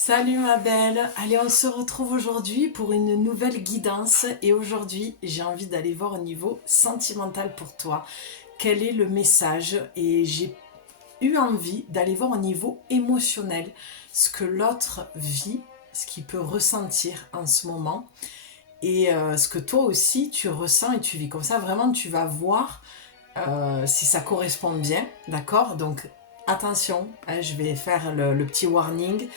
Salut ma belle, allez on se retrouve aujourd'hui pour une nouvelle guidance et aujourd'hui j'ai envie d'aller voir au niveau sentimental pour toi. Quel est le message? Et j'ai eu envie d'aller voir au niveau émotionnel ce que l'autre vit, ce qu'il peut ressentir en ce moment et ce que toi aussi tu ressens et tu vis. Comme ça vraiment tu vas voir si ça correspond bien, d'accord? Donc attention, hein, je vais faire le petit warning.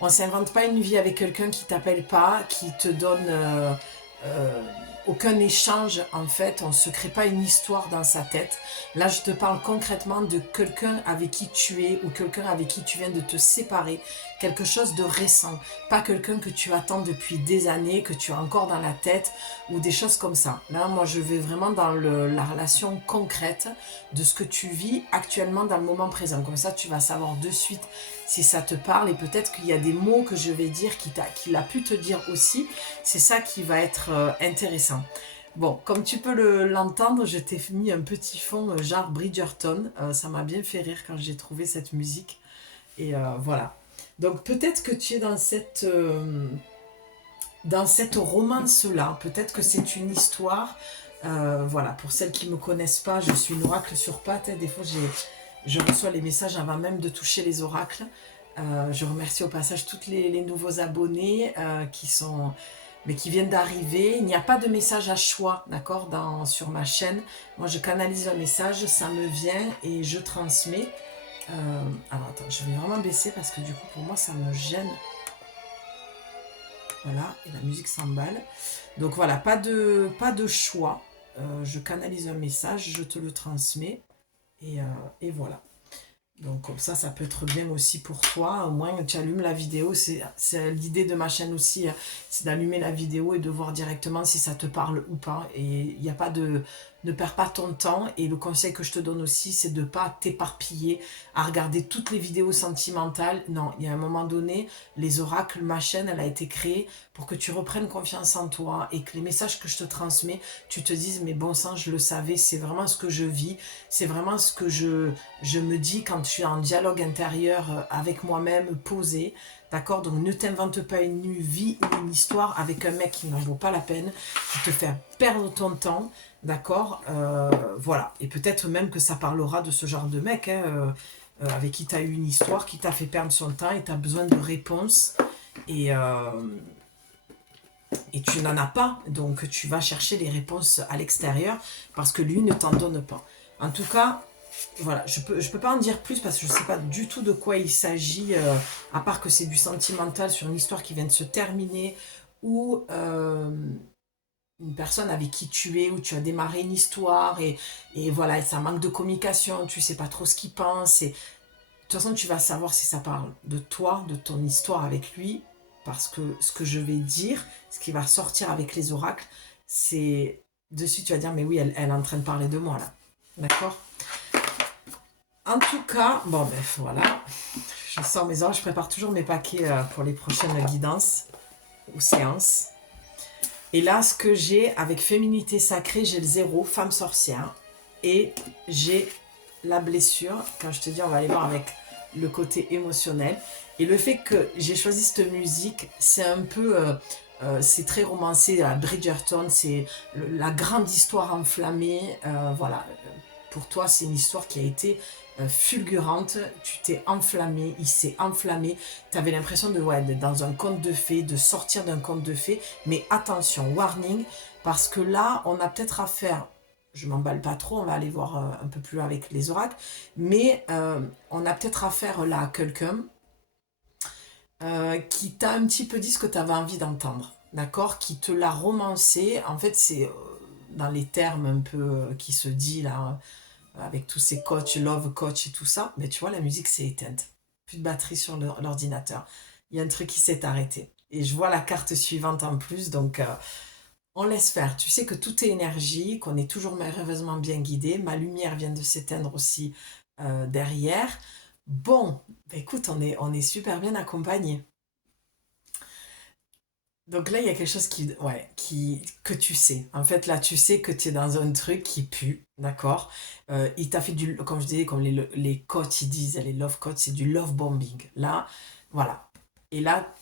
On ne s'invente pas une vie avec quelqu'un qui t'appelle pas, qui te donne euh, aucun échange en fait. On ne se crée pas une histoire dans sa tête. Là, je te parle concrètement de quelqu'un avec qui tu es ou quelqu'un avec qui tu viens de te séparer. Quelque chose de récent. Pas quelqu'un que tu attends depuis des années, que tu as encore dans la tête ou des choses comme ça. Là, moi, je vais vraiment dans la relation concrète de ce que tu vis actuellement dans le moment présent. Comme ça, tu vas savoir de suite si ça te parle et peut-être qu'il y a des mots que je vais dire qu'il a pu te dire aussi. C'est ça qui va être intéressant. Bon, comme tu peux l'entendre, je t'ai mis un petit fond genre Bridgerton. Ça m'a bien fait rire quand j'ai trouvé cette musique. Et voilà. Donc peut-être que tu es dans cette romance-là. Peut-être que c'est une histoire. Voilà, pour celles qui ne me connaissent pas, je suis une oracle sur pattes. Des fois, je reçois les messages avant même de toucher les oracles. Je remercie au passage tous les nouveaux abonnés mais qui viennent d'arriver. Il n'y a pas de message à choix, d'accord, sur ma chaîne. Moi, je canalise un message, ça me vient et je transmets. Alors, attends, je vais vraiment baisser parce que du coup, pour moi, ça me gêne. Voilà, et la musique s'emballe. Donc voilà, pas de choix. Je canalise un message, je te le transmets et voilà. Donc comme ça peut être bien aussi pour toi. Au moins, tu allumes la vidéo. C'est l'idée de ma chaîne aussi, hein. C'est d'allumer la vidéo et de voir directement si ça te parle ou pas. Et il n'y a pas de... Ne perds pas ton temps. Et le conseil que je te donne aussi, c'est de ne pas t'éparpiller à regarder toutes les vidéos sentimentales. Non, il y a un moment donné, les oracles, ma chaîne, elle a été créée pour que tu reprennes confiance en toi et que les messages que je te transmets, tu te dises, mais bon sang, je le savais, c'est vraiment ce que je vis. C'est vraiment ce que je me dis quand je suis en dialogue intérieur avec moi-même, posé, d'accord? Donc ne t'invente pas une vie ou une histoire avec un mec qui n'en vaut pas la peine, qui te fait perdre ton temps, d'accord? Voilà, et peut-être même que ça parlera de ce genre de mec, hein, avec qui tu as eu une histoire, qui t'a fait perdre son temps et tu as besoin de réponses, et, euh, et tu n'en as pas, donc tu vas chercher les réponses à l'extérieur, parce que lui ne t'en donne pas. En tout cas, voilà, je peux pas en dire plus parce que je sais pas du tout de quoi il s'agit, à part que c'est du sentimental sur une histoire qui vient de se terminer ou une personne avec qui tu es, où tu as démarré une histoire et voilà, et ça manque de communication, tu sais pas trop ce qu'il pense. Et de toute façon, tu vas savoir si ça parle de toi, de ton histoire avec lui, parce que ce que je vais dire, ce qui va ressortir avec les oracles, c'est dessus tu vas dire, mais oui, elle est en train de parler de moi là. D'accord? En tout cas, bon, bref, voilà. Je sors mes ordres, je prépare toujours mes paquets pour les prochaines guidances ou séances. Et là, ce que j'ai avec Féminité Sacrée, j'ai le zéro, femme sorcière. Et j'ai la blessure. Quand je te dis, on va aller voir avec le côté émotionnel. Et le fait que j'ai choisi cette musique, c'est un peu... c'est très romancé, la Bridgerton, c'est la grande histoire enflammée. Voilà, pour toi, c'est une histoire qui a été fulgurante. Tu t'es enflammé, il s'est enflammé. Tu avais l'impression d'être dans un conte de fées, de sortir d'un conte de fées. Mais attention, warning, parce que là, on a peut-être affaire, je m'emballe pas trop, on va aller voir un peu plus loin avec les oracles, mais on a peut-être affaire là à quelqu'un qui t'a un petit peu dit ce que tu avais envie d'entendre, d'accord? Qui te l'a romancé. En fait, c'est dans les termes un peu qui se dit là, avec tous ces coachs, love coach et tout ça, mais tu vois, la musique s'est éteinte. Plus de batterie sur l'ordinateur. Il y a un truc qui s'est arrêté. Et je vois la carte suivante en plus, donc on laisse faire. Tu sais que tout est énergie, qu'on est toujours merveilleusement bien guidé. Ma lumière vient de s'éteindre aussi derrière. Bon, bah écoute, on est super bien accompagné. Donc là, il y a quelque chose que tu sais. En fait, là, tu sais que tu es dans un truc qui pue, d'accord? Il t'a fait comme je disais, comme les coachs, ils disent, les love coachs, c'est du love bombing. Là, voilà. Et là,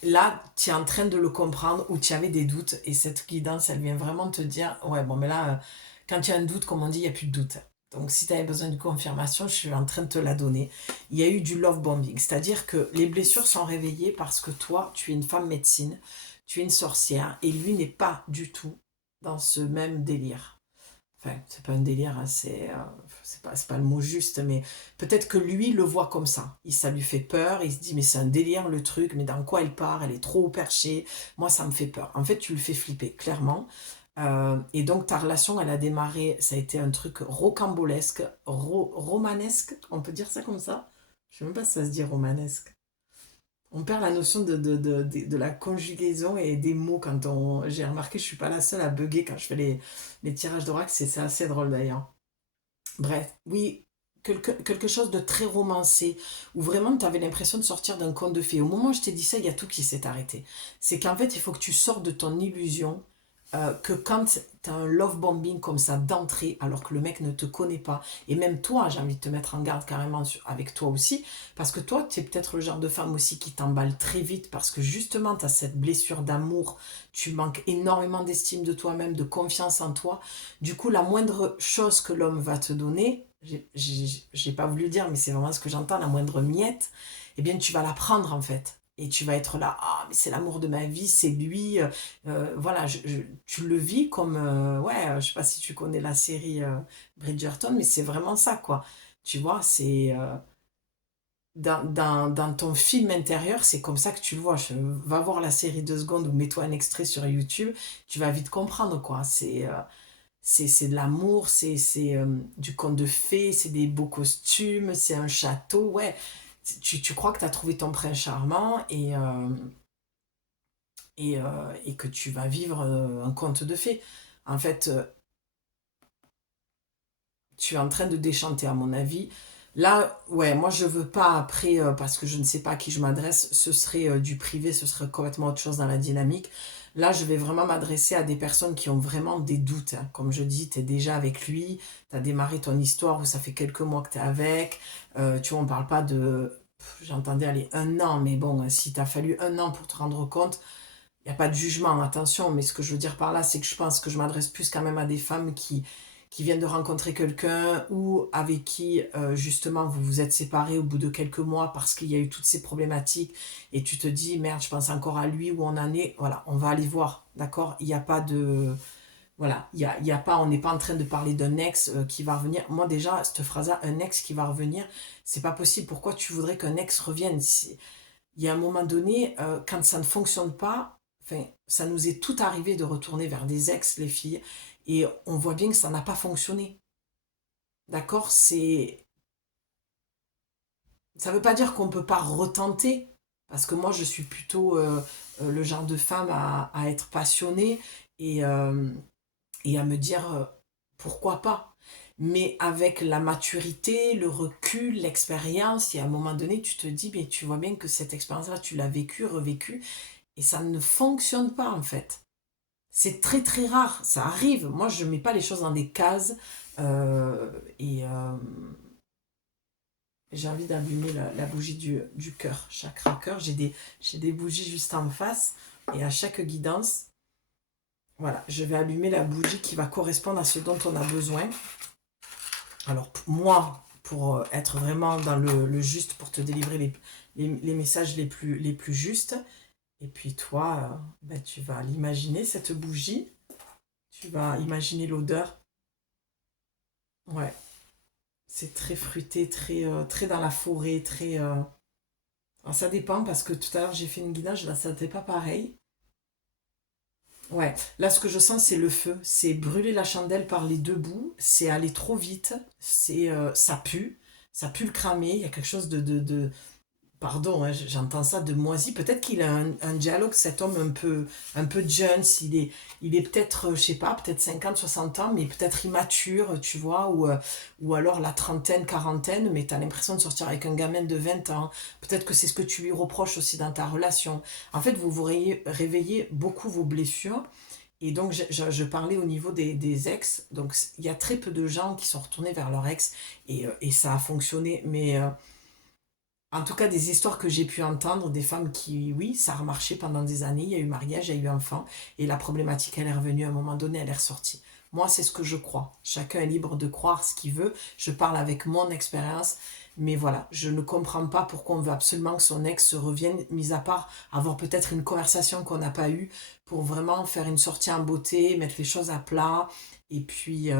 tu es en train de le comprendre ou tu avais des doutes. Et cette guidance, elle vient vraiment te dire, ouais, bon, mais là, quand tu as un doute, comme on dit, il n'y a plus de doute. Donc, si tu avais besoin de confirmation, je suis en train de te la donner. Il y a eu du love bombing, c'est-à-dire que les blessures sont réveillées parce que toi, tu es une femme médecine, tu es une sorcière, et lui n'est pas du tout dans ce même délire. Enfin, c'est pas un délire, hein, c'est pas le mot juste, mais peut-être que lui le voit comme ça. Ça lui fait peur, il se dit, mais c'est un délire le truc, mais dans quoi elle part, elle est trop haut perché, moi ça me fait peur. En fait, tu le fais flipper, clairement. Et donc ta relation, elle a démarré, ça a été un truc rocambolesque, romanesque, on peut dire ça comme ça? Je sais même pas si ça se dit romanesque. On perd la notion de la conjugaison et des mots quand on... J'ai remarqué, je suis pas la seule à bugger quand je fais les tirages d'oracle, c'est assez drôle d'ailleurs. Bref, oui, quelque chose de très romancé, où vraiment tu avais l'impression de sortir d'un conte de fées. Au moment où je t'ai dit ça, il y a tout qui s'est arrêté. C'est qu'en fait, il faut que tu sortes de ton illusion, que quand tu as un love bombing comme ça d'entrée, alors que le mec ne te connaît pas, et même toi, j'ai envie de te mettre en garde carrément avec toi aussi, parce que toi, tu es peut-être le genre de femme aussi qui t'emballe très vite, parce que justement, tu as cette blessure d'amour, tu manques énormément d'estime de toi-même, de confiance en toi. Du coup, la moindre chose que l'homme va te donner, j'ai pas voulu dire, mais c'est vraiment ce que j'entends, la moindre miette, eh bien, tu vas la prendre en fait. Et tu vas être là, ah, mais c'est l'amour de ma vie, c'est lui. Voilà, tu le vis comme, ouais, je sais pas si tu connais la série Bridgerton, mais c'est vraiment ça, quoi. Tu vois, c'est dans ton film intérieur, c'est comme ça que tu le vois. Va voir la série 2 secondes ou mets-toi un extrait sur YouTube, tu vas vite comprendre, quoi. C'est de l'amour, c'est du conte de fées, c'est des beaux costumes, c'est un château, ouais. Tu crois que tu as trouvé ton prince charmant et que tu vas vivre un conte de fées. En fait, tu es en train de déchanter, à mon avis. Là, ouais, moi je veux pas après, parce que je ne sais pas à qui je m'adresse, ce serait du privé, ce serait complètement autre chose dans la dynamique. Là, je vais vraiment m'adresser à des personnes qui ont vraiment des doutes, hein. Comme je dis, tu es déjà avec lui, tu as démarré ton histoire où ça fait quelques mois que tu es avec. Tu vois, on parle pas de... J'entendais aller 1 an, mais bon, si t'as fallu 1 an pour te rendre compte, il n'y a pas de jugement, attention, mais ce que je veux dire par là, c'est que je pense que je m'adresse plus quand même à des femmes qui viennent de rencontrer quelqu'un ou avec qui, justement, vous vous êtes séparés au bout de quelques mois parce qu'il y a eu toutes ces problématiques et tu te dis, merde, je pense encore à lui, où on en est. Voilà, on va aller voir, d'accord? Il n'y a pas de... Voilà, il y a pas, on n'est pas en train de parler d'un ex qui va revenir. Moi, déjà, cette phrase-là, un ex qui va revenir, c'est pas possible. Pourquoi tu voudrais qu'un ex revienne? Il y a un moment donné, quand ça ne fonctionne pas, enfin, ça nous est tout arrivé de retourner vers des ex, les filles, et on voit bien que ça n'a pas fonctionné. D'accord? Ça ne veut pas dire qu'on ne peut pas retenter, parce que moi, je suis plutôt le genre de femme à être passionnée et, euh, et à me dire pourquoi pas. Mais avec la maturité, le recul, l'expérience, et à un moment donné, tu te dis, mais tu vois bien que cette expérience-là, tu l'as vécue, revécue, et ça ne fonctionne pas en fait. C'est très très rare, ça arrive. Moi, je ne mets pas les choses dans des cases. Et j'ai envie d'allumer la bougie du cœur, chakra cœur. J'ai des bougies juste en face. Et à chaque guidance, voilà, je vais allumer la bougie qui va correspondre à ce dont on a besoin. Alors, moi, pour être vraiment dans le juste, pour te délivrer les messages les plus justes. Et puis toi, ben, tu vas l'imaginer, cette bougie. Tu vas imaginer l'odeur. Ouais, c'est très fruité, très dans la forêt, très... Alors ça dépend parce que tout à l'heure j'ai fait une guidage, là ça n'était pas pareil. Ouais, là ce que je sens c'est le feu, c'est brûler la chandelle par les deux bouts, c'est aller trop vite, ça pue le cramé, il y a quelque chose pardon, hein, j'entends ça de moisi. Peut-être qu'il a un dialogue, cet homme un peu jeune, il est peut-être, je sais pas, peut-être 50 60 ans, mais peut-être immature, tu vois, ou alors la trentaine, quarantaine, mais tu as l'impression de sortir avec un gamin de 20 ans. Peut-être que c'est ce que tu lui reproches aussi dans ta relation. En fait, vous réveillez beaucoup vos blessures. Et donc, je parlais au niveau des ex. Donc, il y a très peu de gens qui sont retournés vers leur ex et ça a fonctionné. Mais En tout cas, des histoires que j'ai pu entendre, des femmes qui, oui, ça a marché pendant des années, il y a eu mariage, il y a eu enfant, et la problématique, elle est revenue à un moment donné, elle est ressortie. Moi, c'est ce que je crois. Chacun est libre de croire ce qu'il veut. Je parle avec mon expérience, mais voilà, je ne comprends pas pourquoi on veut absolument que son ex revienne, mis à part avoir peut-être une conversation qu'on n'a pas eue, pour vraiment faire une sortie en beauté, mettre les choses à plat, et puis...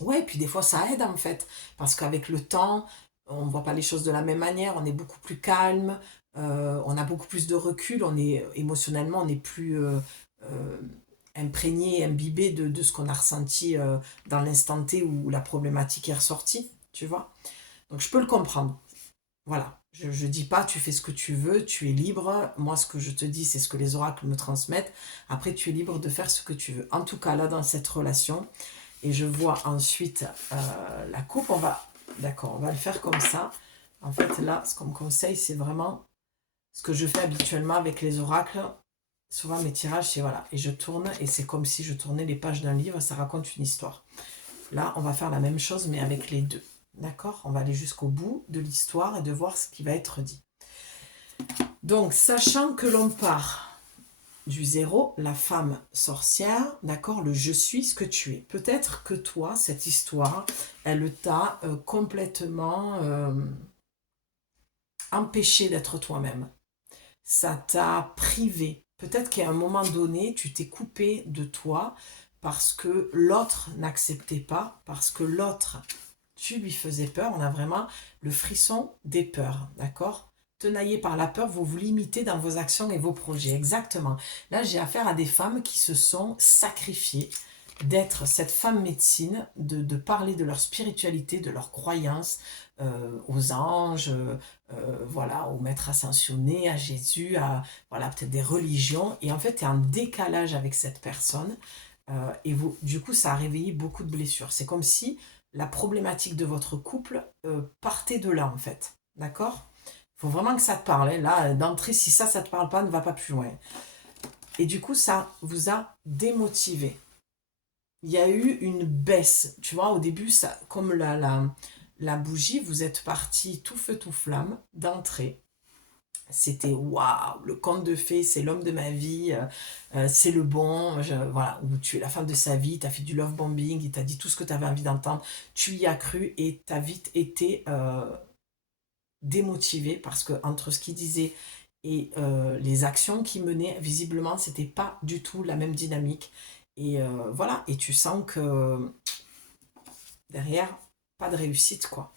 ouais, et puis des fois ça aide en fait, parce qu'avec le temps, on ne voit pas les choses de la même manière, on est beaucoup plus calme, on a beaucoup plus de recul, on est émotionnellement, on est plus euh, imprégné, imbibé de ce qu'on a ressenti dans l'instant T où la problématique est ressortie, tu vois. Donc je peux le comprendre. Voilà. Je dis pas tu fais ce que tu veux, tu es libre. Moi, ce que je te dis, c'est ce que les oracles me transmettent. Après, tu es libre de faire ce que tu veux. En tout cas, là, dans cette relation, et je vois ensuite la coupe, d'accord, on va le faire comme ça. En fait, là, ce qu'on me conseille, c'est vraiment ce que je fais habituellement avec les oracles. Souvent, mes tirages, c'est voilà, et je tourne, et c'est comme si je tournais les pages d'un livre, ça raconte une histoire. Là, on va faire la même chose, mais avec les deux. D'accord? On va aller jusqu'au bout de l'histoire et de voir ce qui va être dit. Donc, sachant que l'on part du zéro, la femme sorcière, d'accord, le je suis ce que tu es. Peut-être que toi, cette histoire, elle t'a complètement empêché d'être toi-même. Ça t'a privé. Peut-être qu'à un moment donné, tu t'es coupé de toi parce que l'autre n'acceptait pas, parce que l'autre, tu lui faisais peur. On a vraiment le frisson des peurs, d'accord? Tenaillé par la peur, vous vous limitez dans vos actions et vos projets. Exactement. Là, j'ai affaire à des femmes qui se sont sacrifiées d'être cette femme médecine, de parler de leur spiritualité, de leurs croyances aux anges, voilà, au maître ascensionné, à Jésus, à voilà, peut-être des religions. Et en fait, tu es en décalage avec cette personne. Et vous, du coup, ça a réveillé beaucoup de blessures. C'est comme si la problématique de votre couple partait de là, en fait. D'accord? Il faut vraiment que ça te parle. Hein. Là, d'entrée, si ça ne te parle pas, ne va pas plus loin. Et du coup, ça vous a démotivé. Il y a eu une baisse. Tu vois, au début, ça, comme la bougie, vous êtes parti tout feu, tout flamme, d'entrée. C'était waouh, le conte de fées, c'est l'homme de ma vie, c'est le bon, voilà, où tu es la femme de sa vie, tu as fait du love bombing, il t'a dit tout ce que tu avais envie d'entendre, tu y as cru et tu as vite été démotivé parce que entre ce qu'il disait et les actions qu'il menait, visiblement, c'était pas du tout la même dynamique. Et voilà, et tu sens que derrière, pas de réussite, quoi.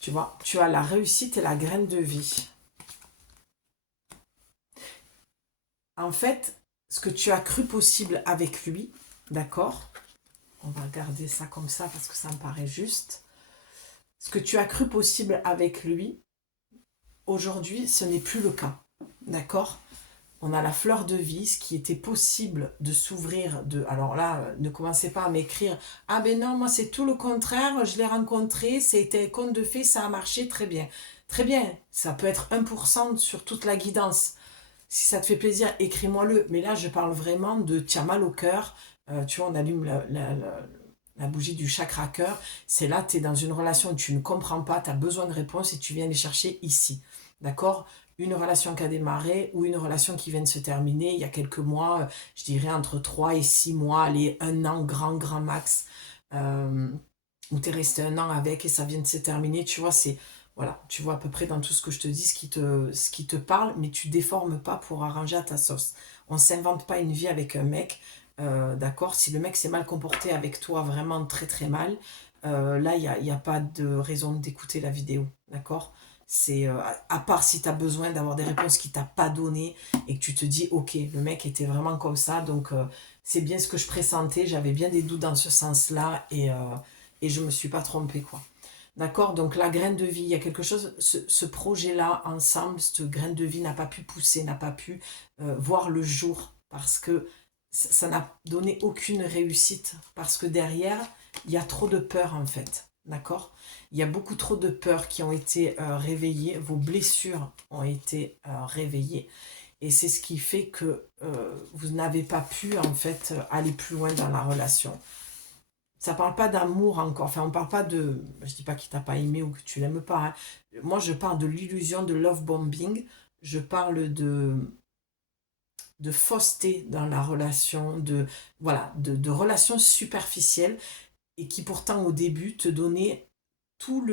Tu vois, tu as la réussite et la graine de vie. En fait, ce que tu as cru possible avec lui, d'accord? On va garder ça comme ça parce que ça me paraît juste. Ce que tu as cru possible avec lui, aujourd'hui, ce n'est plus le cas, d'accord? On a la fleur de vie, ce qui était possible de s'ouvrir de... Alors là, ne commencez pas à m'écrire « Ah ben non, moi c'est tout le contraire, je l'ai rencontré, c'était conte de fées, ça a marché très bien. » Très bien, ça peut être 1% sur toute la guidance. Si ça te fait plaisir, écris-moi-le. Mais là, je parle vraiment de tiens mal au cœur. Tu vois, on allume la bougie du chakra cœur. C'est là, tu es dans une relation où tu ne comprends pas, tu as besoin de réponses et tu viens les chercher ici. D'accord? Une relation qui a démarré ou une relation qui vient de se terminer il y a quelques mois, je dirais entre 3 et 6 mois, allez, un an, grand max, où tu es resté un an avec et ça vient de se terminer. Tu vois, c'est voilà, tu vois à peu près dans tout ce que je te dis ce qui te parle, mais tu déformes pas pour arranger à ta sauce. On ne s'invente pas une vie avec un mec, d'accord? Si le mec s'est mal comporté avec toi, vraiment très très mal, là, il y a pas de raison d'écouter la vidéo, d'accord? C'est à part si tu as besoin d'avoir des réponses qu'il t'a pas données et que tu te dis, ok, le mec était vraiment comme ça, donc c'est bien ce que je pressentais, j'avais bien des doutes dans ce sens-là et je me suis pas trompée, quoi. D'accord? Donc la graine de vie, il y a quelque chose, ce projet-là, ensemble, cette graine de vie n'a pas pu pousser, n'a pas pu voir le jour, parce que ça n'a donné aucune réussite, parce que derrière, il y a trop de peur en fait. D'accord? Il y a beaucoup trop de peurs qui ont été réveillées, vos blessures ont été réveillées, et c'est ce qui fait que vous n'avez pas pu en fait aller plus loin dans la relation. Ça parle pas d'amour encore. Enfin, on parle pas de... Je dis pas qu'il t'a pas aimé ou que tu l'aimes pas, hein. Moi, je parle de l'illusion de love bombing. Je parle de fausseté dans la relation, voilà, de relations superficielles et qui pourtant au début te donnaient tout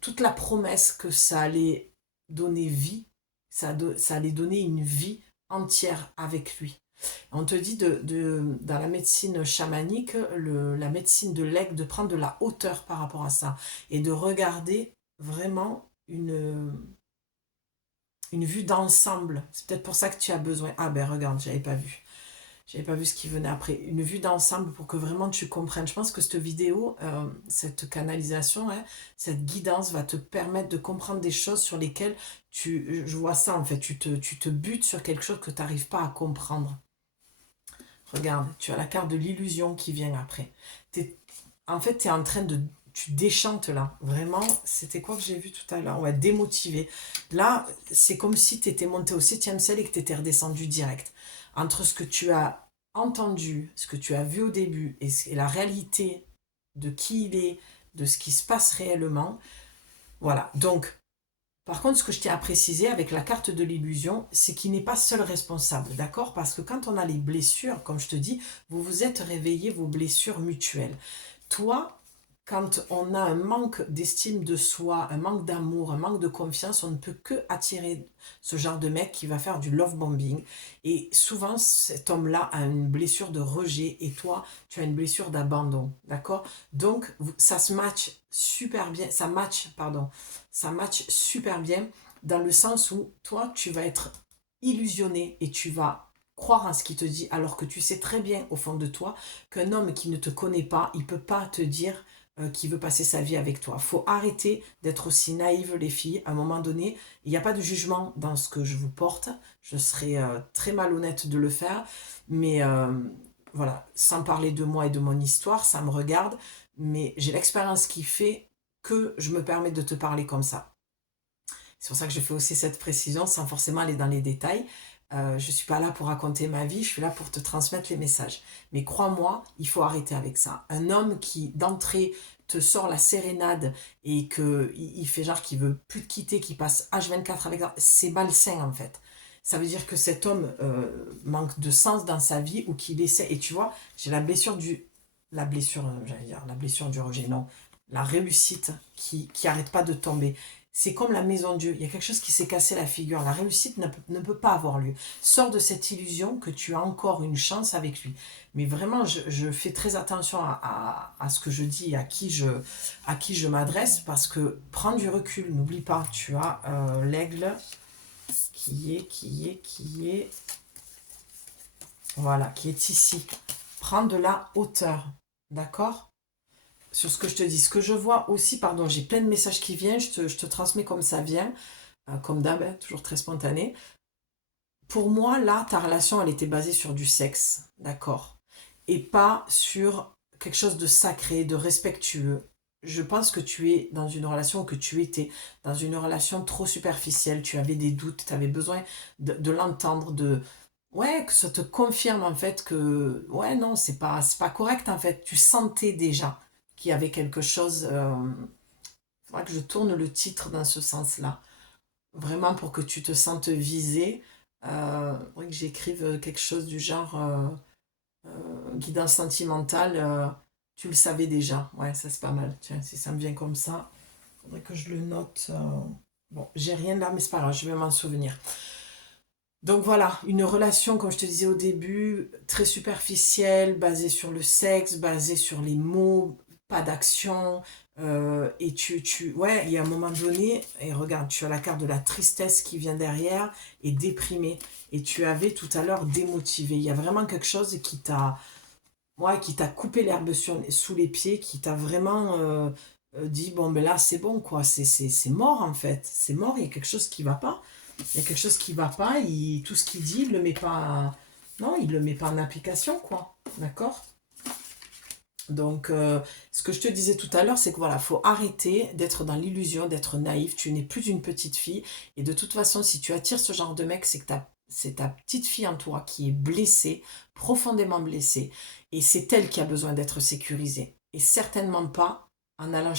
toute la promesse que ça allait donner vie, ça allait donner une vie entière avec lui. On te dit dans la médecine chamanique, la médecine de l'aigle, de prendre de la hauteur par rapport à ça et de regarder vraiment une vue d'ensemble. C'est peut-être pour ça que tu as besoin. Ah ben regarde, j'avais pas vu. J'avais pas vu ce qui venait après. Une vue d'ensemble pour que vraiment tu comprennes. Je pense que cette vidéo, cette canalisation, hein, cette guidance va te permettre de comprendre des choses sur lesquelles je vois ça en fait, tu te butes sur quelque chose que tu n'arrives pas à comprendre. Regarde, tu as la carte de l'illusion qui vient après. En fait, tu es en train de... Tu déchantes là. Vraiment, c'était quoi que j'ai vu tout à l'heure? Ouais, démotivé. Là, c'est comme si tu étais monté au 7e ciel et que tu étais redescendu direct. Entre ce que tu as entendu, ce que tu as vu au début et la réalité de qui il est, de ce qui se passe réellement. Voilà. Donc, par contre, ce que je tiens à préciser avec la carte de l'illusion, c'est qu'il n'est pas seul responsable, d'accord? Parce que quand on a les blessures, comme je te dis, vous vous êtes réveillé vos blessures mutuelles. Toi, quand on a un manque d'estime de soi, un manque d'amour, un manque de confiance, on ne peut que attirer ce genre de mec qui va faire du love bombing. Et souvent, cet homme-là a une blessure de rejet et toi, tu as une blessure d'abandon, d'accord? Donc, ça se match super bien, ça match super bien dans le sens où toi, tu vas être illusionné et tu vas croire en ce qu'il te dit alors que tu sais très bien au fond de toi qu'un homme qui ne te connaît pas, il ne peut pas te dire qu'il veut passer sa vie avec toi. Il faut arrêter d'être aussi naïve les filles. À un moment donné, il n'y a pas de jugement dans ce que je vous porte. Je serais très malhonnête de le faire. Mais voilà, sans parler de moi et de mon histoire, ça me regarde. Mais j'ai l'expérience qui fait que je me permets de te parler comme ça. C'est pour ça que je fais aussi cette précision sans forcément aller dans les détails. Je ne suis pas là pour raconter ma vie, je suis là pour te transmettre les messages. Mais crois-moi, il faut arrêter avec ça. Un homme qui, d'entrée, te sort la sérénade et qu'il fait genre qu'il veut plus te quitter, qu'il passe H24 avec toi, c'est malsain en fait. Ça veut dire que cet homme manque de sens dans sa vie ou qu'il essaie. Et tu vois, j'ai la blessure j'allais dire, la blessure du rejet, non. La réussite qui arrête pas de tomber. C'est comme la maison de Dieu. Il y a quelque chose qui s'est cassé la figure. La réussite ne peut pas avoir lieu. Sors de cette illusion que tu as encore une chance avec lui. Mais vraiment, je fais très attention à ce que je dis et à qui je m'adresse parce que prends du recul. N'oublie pas, tu as l'aigle qui est... Voilà, qui est ici. Prends de la hauteur. D'accord ? Sur ce que je te dis. Ce que je vois aussi, pardon, j'ai plein de messages qui viennent, je te transmets comme ça vient, comme d'hab, hein, toujours très spontané. Pour moi, là, ta relation, elle était basée sur du sexe, d'accord? Et pas sur quelque chose de sacré, de respectueux. Je pense que tu es dans une relation, que tu étais dans une relation trop superficielle, tu avais des doutes, tu avais besoin de l'entendre, ouais, que ça te confirme en fait que, ouais, non, c'est pas correct en fait. Tu sentais déjà qu'il y avait quelque chose. Il faudra que je tourne le titre dans ce sens-là. Vraiment pour que tu te sentes visé. Faudrait que j'écrive quelque chose du genre guidance sentimentale. Tu le savais déjà. Ouais, ça c'est pas mal. Tiens, si ça me vient comme ça, faudrait que je le note. Bon, j'ai rien là, mais c'est pas grave, je vais m'en souvenir. Donc voilà, une relation, comme je te disais au début, très superficielle, basée sur le sexe, basée sur les mots, pas d'action. Et ouais, il y a un moment donné, et regarde, tu as la carte de la tristesse qui vient derrière et déprimée. Et tu avais tout à l'heure démotivé. Il y a vraiment quelque chose ouais, qui t'a coupé l'herbe sous les pieds, qui t'a vraiment dit, bon, ben là, c'est bon, quoi, c'est mort en fait. C'est mort, il y a quelque chose qui va pas. Il y a quelque chose qui va pas, tout ce qu'il dit, il le met pas, non, il le met pas en application, quoi, d'accord? Donc, ce que je te disais tout à l'heure, c'est que voilà, faut arrêter d'être dans l'illusion, d'être naïf, tu n'es plus une petite fille, et de toute façon, si tu attires ce genre de mec, c'est que c'est ta petite fille en toi qui est blessée, profondément blessée, et c'est elle qui a besoin d'être sécurisée, et certainement pas en allant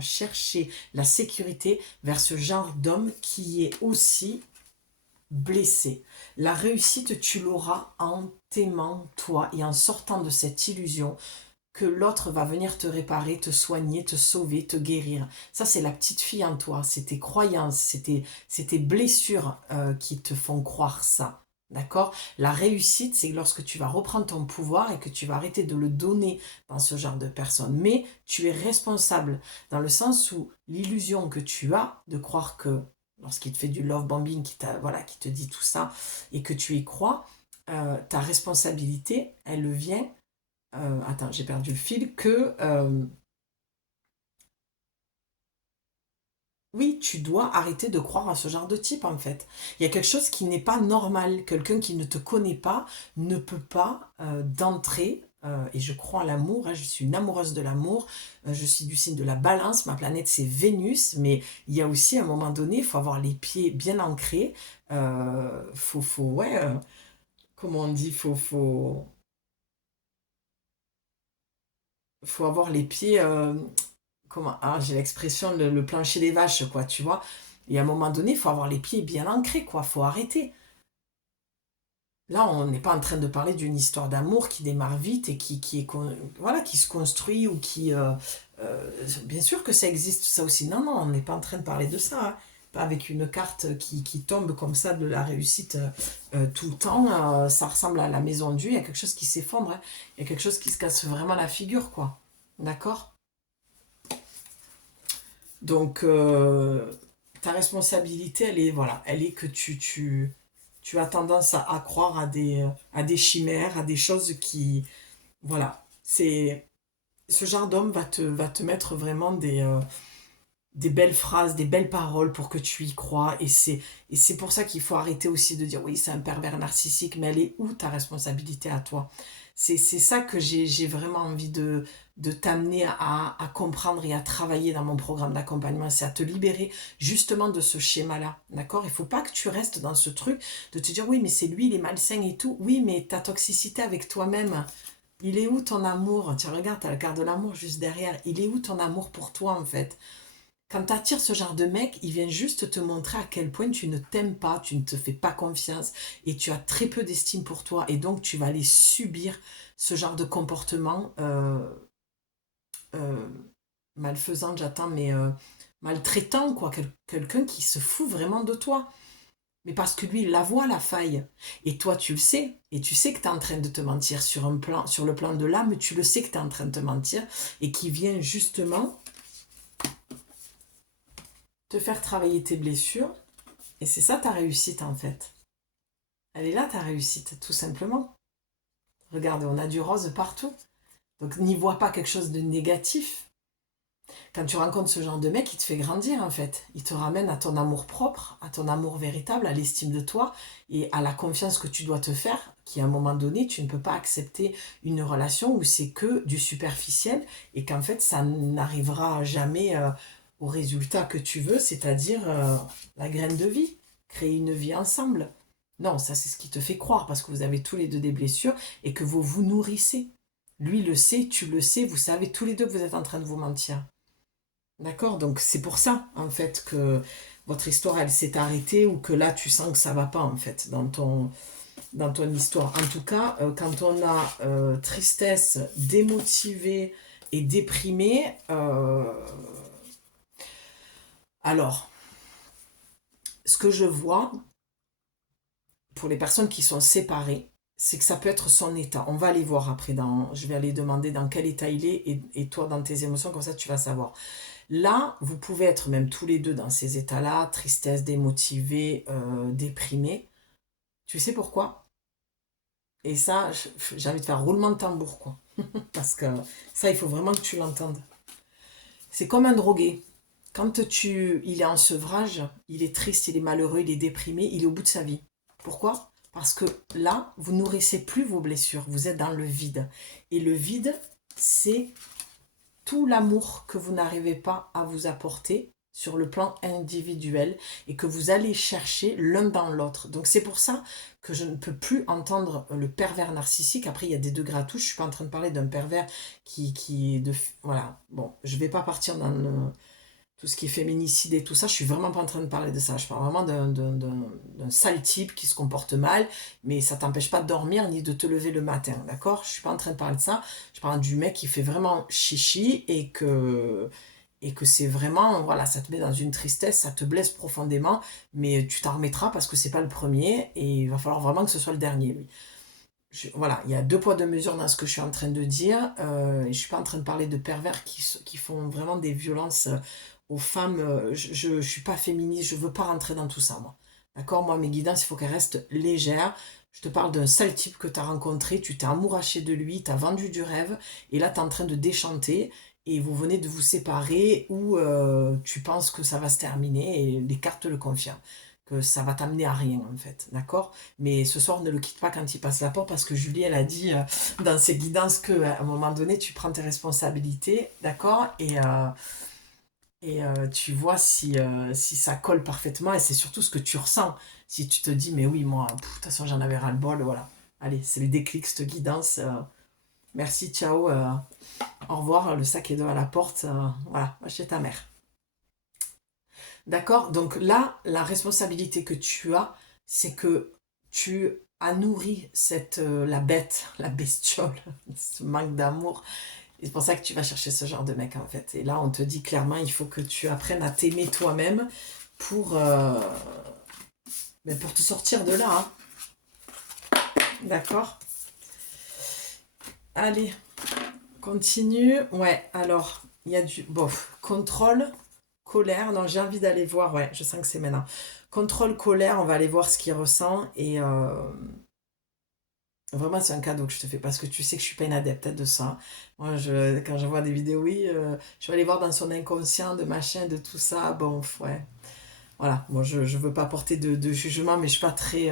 chercher la sécurité vers ce genre d'homme qui est aussi blessé. La réussite, tu l'auras en t'aimant toi et en sortant de cette illusion que l'autre va venir te réparer, te soigner, te sauver, te guérir. Ça, c'est la petite fille en toi. C'est tes croyances, c'est tes blessures qui te font croire ça. D'accord? La réussite, c'est lorsque tu vas reprendre ton pouvoir et que tu vas arrêter de le donner dans ce genre de personnes. Mais tu es responsable dans le sens où l'illusion que tu as de croire que lorsqu'il te fait du love bombing, voilà, qui te dit tout ça et que tu y crois, ta responsabilité, elle vient attends, j'ai perdu le fil, oui, tu dois arrêter de croire à ce genre de type, en fait. Il y a quelque chose qui n'est pas normal. Quelqu'un qui ne te connaît pas ne peut pas d'entrer, et je crois à l'amour, hein, je suis une amoureuse de l'amour, je suis du signe de la balance, ma planète c'est Vénus, mais il y a aussi à un moment donné, il faut avoir les pieds bien ancrés, ouais, comment on dit, faut avoir les pieds, comment, ah, j'ai l'expression le plancher des vaches, quoi, tu vois. Et à un moment donné, il faut avoir les pieds bien ancrés, quoi, faut arrêter. Là, on n'est pas en train de parler d'une histoire d'amour qui démarre vite et voilà, qui se construit ou bien sûr que ça existe, ça aussi. Non, non, on n'est pas en train de parler de ça, hein. Pas avec une carte qui tombe comme ça de la réussite tout le temps. Ça ressemble à la maison Dieu, il y a quelque chose qui s'effondre, hein. Il y a quelque chose qui se casse vraiment la figure, quoi. D'accord? Donc, ta responsabilité, elle est, voilà, elle est que tu as tendance à croire à des chimères, à des choses qui, voilà, ce genre d'homme va te mettre vraiment des belles phrases, des belles paroles pour que tu y crois. Et c'est pour ça qu'il faut arrêter aussi de dire oui, c'est un pervers narcissique, mais elle est où ta responsabilité à toi? C'est ça que j'ai vraiment envie de t'amener à comprendre et à travailler dans mon programme d'accompagnement. C'est à te libérer justement de ce schéma-là. D'accord? Il ne faut pas que tu restes dans ce truc de te dire oui, mais c'est lui, il est malsain et tout. Oui, mais ta toxicité avec toi-même. Il est où ton amour? Tiens, regarde, tu as la carte de l'amour juste derrière. Il est où ton amour pour toi, en fait? Quand tu attires ce genre de mec, il vient juste te montrer à quel point tu ne t'aimes pas, tu ne te fais pas confiance et tu as très peu d'estime pour toi. Et donc, tu vas aller subir ce genre de comportement euh, malfaisant, j'attends, mais maltraitant, quoi. Quelqu'un qui se fout vraiment de toi. Mais parce que lui, il la voit, la faille. Et toi, tu le sais. Et tu sais que tu es en train de te mentir sur le plan de l'âme, tu le sais que tu es en train de te mentir et qui vient justement te faire travailler tes blessures. Et c'est ça ta réussite en fait. Elle est là ta réussite, tout simplement. Regarde, on a du rose partout. Donc n'y vois pas quelque chose de négatif. Quand tu rencontres ce genre de mec, il te fait grandir en fait. Il te ramène à ton amour propre, à ton amour véritable, à l'estime de toi et à la confiance que tu dois te faire, qui à un moment donné, tu ne peux pas accepter une relation où c'est que du superficiel et qu'en fait, ça n'arrivera jamais au résultat que tu veux, c'est-à-dire la graine de vie, créer une vie ensemble. Non, ça c'est ce qui te fait croire parce que vous avez tous les deux des blessures et que vous vous nourrissez. Lui le sait, tu le sais, vous savez tous les deux que vous êtes en train de vous mentir. D'accord? Donc c'est pour ça, en fait, que votre histoire, elle s'est arrêtée ou que là, tu sens que ça va pas, en fait, dans ton histoire. En tout cas, quand on a tristesse, démotivé et déprimé, alors, ce que je vois pour les personnes qui sont séparées, c'est que ça peut être son état. On va aller voir après, je vais aller demander dans quel état il est et toi dans tes émotions, comme ça tu vas savoir. Là, vous pouvez être même tous les deux dans ces états-là, tristesse, démotivé, déprimé. Tu sais pourquoi? Et ça, j'ai envie de faire roulement de tambour, quoi. Parce que ça, il faut vraiment que tu l'entendes. C'est comme un drogué. Il est en sevrage, il est triste, il est malheureux, il est déprimé, il est au bout de sa vie. Pourquoi? Parce que là, vous nourrissez plus vos blessures, vous êtes dans le vide. Et le vide, c'est tout l'amour que vous n'arrivez pas à vous apporter sur le plan individuel et que vous allez chercher l'un dans l'autre. Donc c'est pour ça que je ne peux plus entendre le pervers narcissique. Après, il y a des degrés à tout. Je ne suis pas en train de parler d'un pervers qui est de... Voilà, bon, je ne vais pas partir dans tout ce qui est féminicide et tout ça. Je suis vraiment pas en train de parler de ça. Je parle vraiment d'un sale type qui se comporte mal, mais ça t'empêche pas de dormir ni de te lever le matin, d'accord? Je suis pas en train de parler de ça. Je parle du mec qui fait vraiment chichi et que c'est vraiment, voilà, ça te met dans une tristesse, ça te blesse profondément, mais tu t'en remettras parce que c'est pas le premier et il va falloir vraiment que ce soit le dernier, lui. Voilà, il y a deux poids deux mesures dans ce que je suis en train de dire. Et je suis pas en train de parler de pervers qui font vraiment des violences aux femmes. Je suis pas féministe, je veux pas rentrer dans tout ça, moi. D'accord? Moi, mes guidances, il faut qu'elles restent légères. Je te parle d'un sale type que tu as rencontré, tu t'es amouraché de lui, tu as vendu du rêve, et là, tu es en train de déchanter, et vous venez de vous séparer, ou tu penses que ça va se terminer, et les cartes le confirment, que ça va t'amener à rien, en fait. D'accord? Mais ce soir, ne le quitte pas quand il passe la porte, parce que Julie, elle a dit dans ses guidances qu'à un moment donné, tu prends tes responsabilités, d'accord? Et tu vois si ça colle parfaitement, et c'est surtout ce que tu ressens. Si tu te dis, mais oui, moi, de toute façon, j'en avais ras-le-bol, voilà. Allez, c'est le déclic, cette guidance. Merci, ciao, au revoir, le sac est devant la porte, voilà, va chez ta mère. D'accord? Donc là, la responsabilité que tu as, c'est que tu as nourri la bête, la bestiole, ce manque d'amour. Et c'est pour ça que tu vas chercher ce genre de mec, en fait. Et là, on te dit clairement, il faut que tu apprennes à t'aimer toi-même pour, pour te sortir de là. Hein. D'accord? Allez, continue. Ouais, alors, il y a du... Bof, contrôle, colère. Non, j'ai envie d'aller voir. Ouais, je sens que c'est maintenant. Contrôle, colère, on va aller voir ce qu'il ressent. Et vraiment, c'est un cadeau que je te fais parce que tu sais que je suis pas une adepte de ça. Moi, quand je vois des vidéos, oui, je vais aller voir dans son inconscient, de machin, de tout ça. Bon, ouais. Voilà, moi, je veux pas porter de jugement, mais je suis pas très...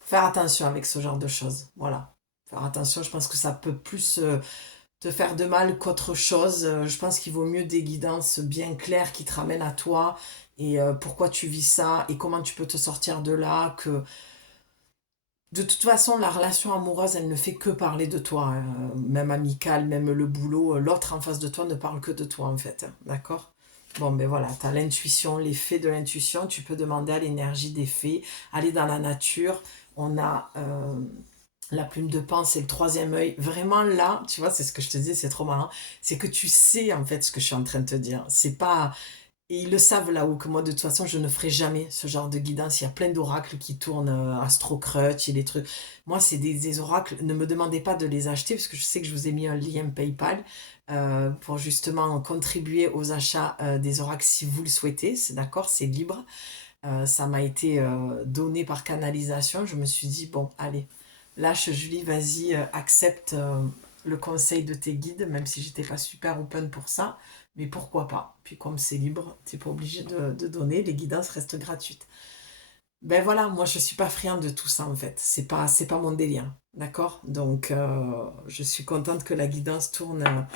Faire attention avec ce genre de choses. Voilà. Faire attention, je pense que ça peut plus te faire de mal qu'autre chose. Je pense qu'il vaut mieux des guidances bien claires qui te ramènent à toi et pourquoi tu vis ça et comment tu peux te sortir de là. Que de toute façon, la relation amoureuse, elle ne fait que parler de toi, hein. Même amicale, même le boulot. L'autre en face de toi ne parle que de toi, en fait. D'accord? Bon, ben voilà, tu as l'intuition, les faits de l'intuition. Tu peux demander à l'énergie des faits, aller dans la nature. On a la plume de Pan, c'est le troisième œil. Vraiment là, tu vois, c'est ce que je te dis, c'est trop marrant. C'est que tu sais en fait ce que je suis en train de te dire. C'est pas. Et ils le savent là-haut que moi, de toute façon, je ne ferai jamais ce genre de guidance. Il y a plein d'oracles qui tournent, Astro Crutch et des trucs. Moi, c'est des oracles. Ne me demandez pas de les acheter parce que je sais que je vous ai mis un lien PayPal pour justement contribuer aux achats des oracles si vous le souhaitez. C'est d'accord, c'est libre. Ça m'a été donné par canalisation. Je me suis dit, bon, allez, lâche Julie, vas-y, accepte le conseil de tes guides, même si j'étais pas super open pour ça. Mais pourquoi pas? Puis comme c'est libre, tu n'es pas obligé de donner, les guidances restent gratuites. Ben voilà, moi je suis pas friande de tout ça en fait. C'est pas mon délire, d'accord? Donc je suis contente que la guidance tourne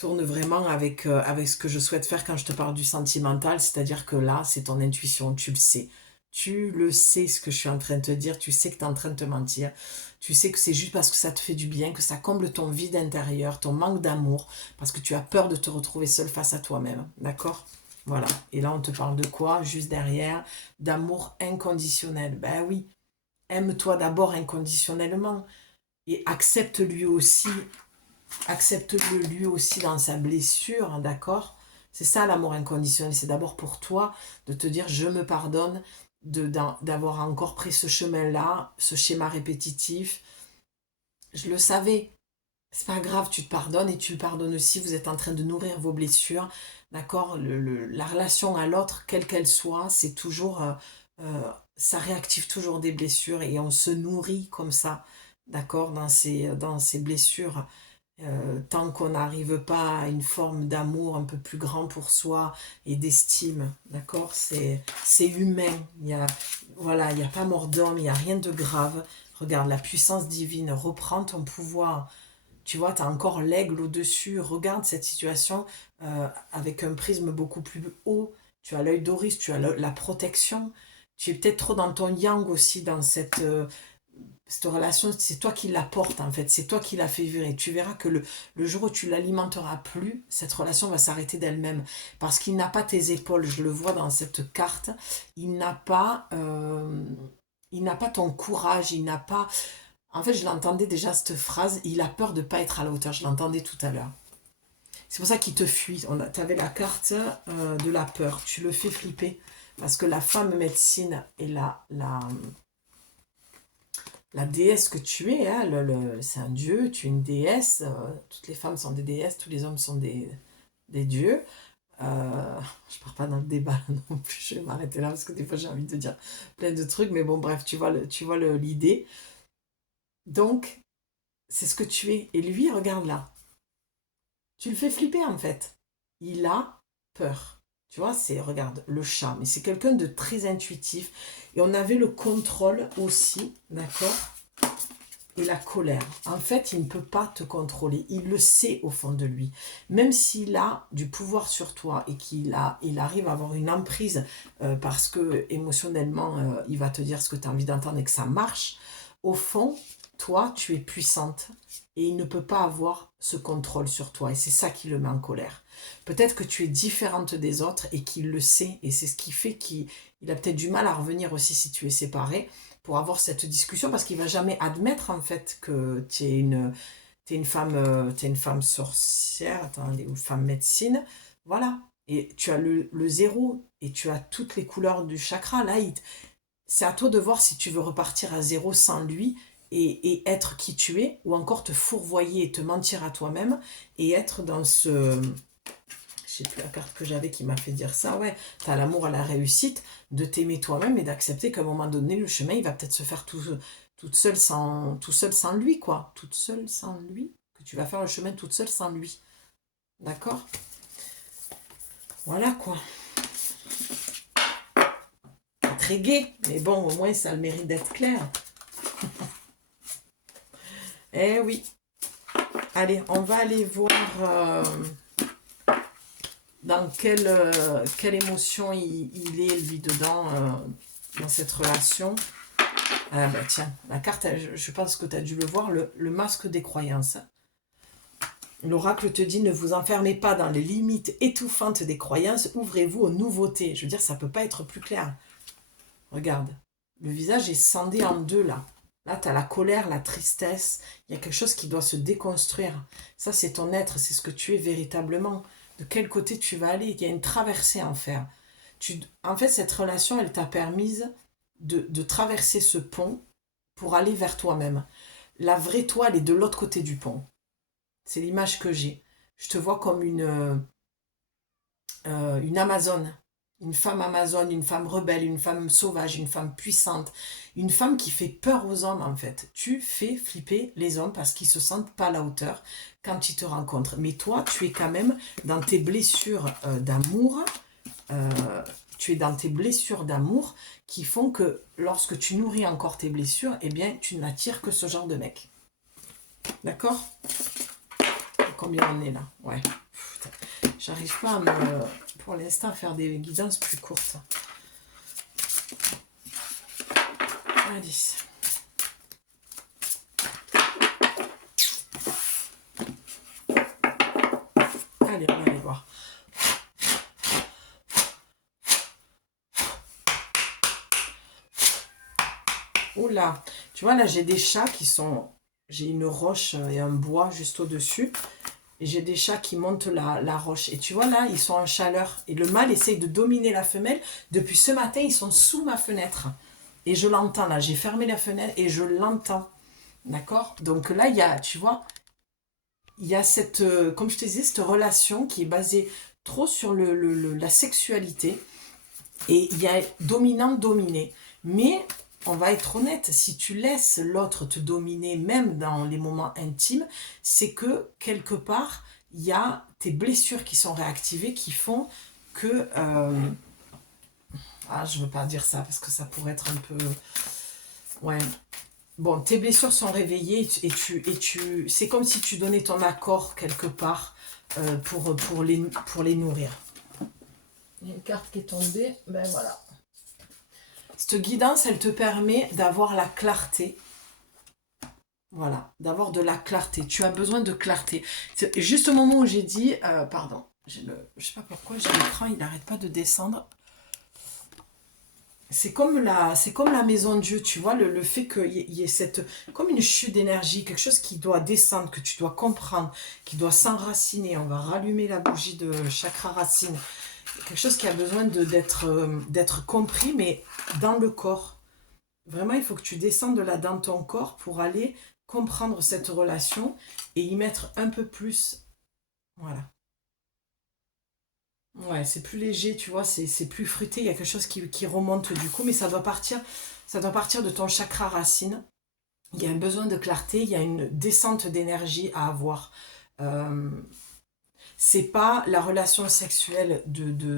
vraiment avec ce que je souhaite faire quand je te parle du sentimental, c'est-à-dire que là, c'est ton intuition, tu le sais. Tu le sais ce que je suis en train de te dire, tu sais que tu es en train de te mentir, tu sais que c'est juste parce que ça te fait du bien, que ça comble ton vide intérieur, ton manque d'amour, parce que tu as peur de te retrouver seul face à toi-même, d'accord? Voilà. Et là, on te parle de quoi? Juste derrière, d'amour inconditionnel. Ben oui, aime-toi d'abord inconditionnellement et accepte-le lui aussi dans sa blessure, hein, d'accord? C'est ça l'amour inconditionnel, c'est d'abord pour toi de te dire je me pardonne d'avoir encore pris ce chemin-là, ce schéma répétitif. Je le savais, c'est pas grave, tu te pardonnes et tu le pardonnes aussi, vous êtes en train de nourrir vos blessures, d'accord? La relation à l'autre, quelle qu'elle soit, c'est toujours, ça réactive toujours des blessures et on se nourrit comme ça, d'accord? Dans ces blessures tant qu'on n'arrive pas à une forme d'amour un peu plus grand pour soi et d'estime, d'accord? C'est humain. Voilà, il n'y a pas mort d'homme, il n'y a rien de grave. Regarde, la puissance divine, reprends ton pouvoir. tu vois, tu as encore l'aigle au-dessus. Regarde cette situation avec un prisme beaucoup plus haut. Tu as l'œil d'Horus, tu as la protection. Tu es peut-être trop dans ton yang aussi, dans cette relation. C'est toi qui la portes, en fait. C'est toi qui la fais vivre. Et tu verras que le jour où tu l'alimenteras plus, cette relation va s'arrêter d'elle-même. Parce qu'il n'a pas tes épaules. Je le vois dans cette carte. Il n'a pas... il n'a pas ton courage, il n'a pas... En fait, je l'entendais déjà cette phrase, il a peur de ne pas être à la hauteur, je l'entendais tout à l'heure. C'est pour ça qu'il te fuit. Tu avais la carte de la peur, tu le fais flipper. Parce que la femme médecine et la déesse que tu es, hein, c'est un dieu, tu es une déesse, toutes les femmes sont des déesses, tous les hommes sont des dieux. Je pars pas dans le débat là non plus, je vais m'arrêter là parce que des fois j'ai envie de dire plein de trucs, mais bon bref, tu vois l'idée. Donc, c'est ce que tu es. Et lui, regarde là. Tu le fais flipper en fait. Il a peur. Tu vois, c'est, regarde, le chat. Mais c'est quelqu'un de très intuitif. Et on avait le contrôle aussi, d'accord? Et la colère. En fait, il ne peut pas te contrôler. Il le sait au fond de lui. Même s'il a du pouvoir sur toi et il arrive à avoir une emprise parce que émotionnellement, il va te dire ce que tu as envie d'entendre et que ça marche, au fond, toi, tu es puissante et il ne peut pas avoir ce contrôle sur toi. Et c'est ça qui le met en colère. Peut-être que tu es différente des autres et qu'il le sait. Et c'est ce qui fait qu'il a peut-être du mal à revenir aussi si tu es séparée pour avoir cette discussion parce qu'il va jamais admettre en fait que tu es une femme sorcière, attends, ou femme médecine. Voilà. Et tu as le zéro et tu as toutes les couleurs du chakra. Là, c'est à toi de voir si tu veux repartir à zéro sans lui et être qui tu es, ou encore te fourvoyer et te mentir à toi-même et être dans ce... Je sais plus la carte que j'avais qui m'a fait dire ça, ouais, tu as l'amour à la réussite, de t'aimer toi-même et d'accepter qu'à un moment donné, le chemin, il va peut-être se faire tout seul sans lui, quoi. Toute seule sans lui, que tu vas faire le chemin toute seule sans lui. D'accord? Voilà, quoi. Très gai, mais bon, au moins, ça a le mérite d'être clair. Eh oui. Allez, on va aller voir dans quelle émotion il est, lui, dedans, dans cette relation. Ah bah tiens, la carte, je pense que tu as dû le voir, le masque des croyances. L'oracle te dit, ne vous enfermez pas dans les limites étouffantes des croyances, ouvrez-vous aux nouveautés. Je veux dire, ça ne peut pas être plus clair. Regarde, le visage est scindé en deux, là. Là, tu as la colère, la tristesse. Il y a quelque chose qui doit se déconstruire. Ça, c'est ton être, c'est ce que tu es véritablement. De quel côté tu vas aller? Il y a une traversée à en faire. En fait, cette relation, elle t'a permise de traverser ce pont pour aller vers toi-même. La vraie toi, elle est de l'autre côté du pont. C'est l'image que j'ai. Je te vois comme une Amazone. Une femme Amazone, une femme rebelle, une femme sauvage, une femme puissante, une femme qui fait peur aux hommes en fait. Tu fais flipper les hommes parce qu'ils se sentent pas à la hauteur quand ils te rencontrent. Mais toi, tu es quand même dans tes blessures d'amour, tu es dans tes blessures d'amour qui font que lorsque tu nourris encore tes blessures, eh bien, tu n'attires que ce genre de mec. D'accord? Combien on est là? Ouais. J'arrive pas pour l'instant à faire des guidances plus courtes. Allez. Allez, on va aller voir. Oula, tu vois là j'ai des chats qui sont... J'ai une roche et un bois juste au-dessus. Et j'ai des chats qui montent la roche. Et tu vois là, ils sont en chaleur. Et le mâle essaye de dominer la femelle. Depuis ce matin, ils sont sous ma fenêtre. Et je l'entends là. J'ai fermé la fenêtre et je l'entends. D'accord? Donc là, il y a, tu vois, il y a cette, comme je te disais, cette relation qui est basée trop sur la sexualité. Et il y a dominant-dominé. Mais on va être honnête, si tu laisses l'autre te dominer, même dans les moments intimes, c'est que quelque part, il y a tes blessures qui sont réactivées qui font que... je ne veux pas dire ça parce que ça pourrait être un peu... Ouais. bon, tes blessures sont réveillées c'est comme si tu donnais ton accord quelque part pour les nourrir. Il y a une carte qui est tombée, ben voilà. Cette guidance, elle te permet d'avoir la clarté. Voilà, d'avoir de la clarté. Tu as besoin de clarté. C'est juste au moment où j'ai dit, pardon, je sais pas pourquoi, j'ai l'écran, il n'arrête pas de descendre. C'est comme la maison de Dieu, tu vois, le fait qu'il y ait cette, comme une chute d'énergie, quelque chose qui doit descendre, que tu dois comprendre, qui doit s'enraciner. On va rallumer la bougie de chakra racine. Quelque chose qui a besoin d'être compris, mais dans le corps. Vraiment, il faut que tu descendes là dans ton corps pour aller comprendre cette relation et y mettre un peu plus. Voilà. Ouais, c'est plus léger, tu vois, c'est plus fruité, il y a quelque chose qui remonte du coup, mais ça doit partir de ton chakra racine. Il y a un besoin de clarté, il y a une descente d'énergie à avoir. Euh, c'est pas la relation sexuelle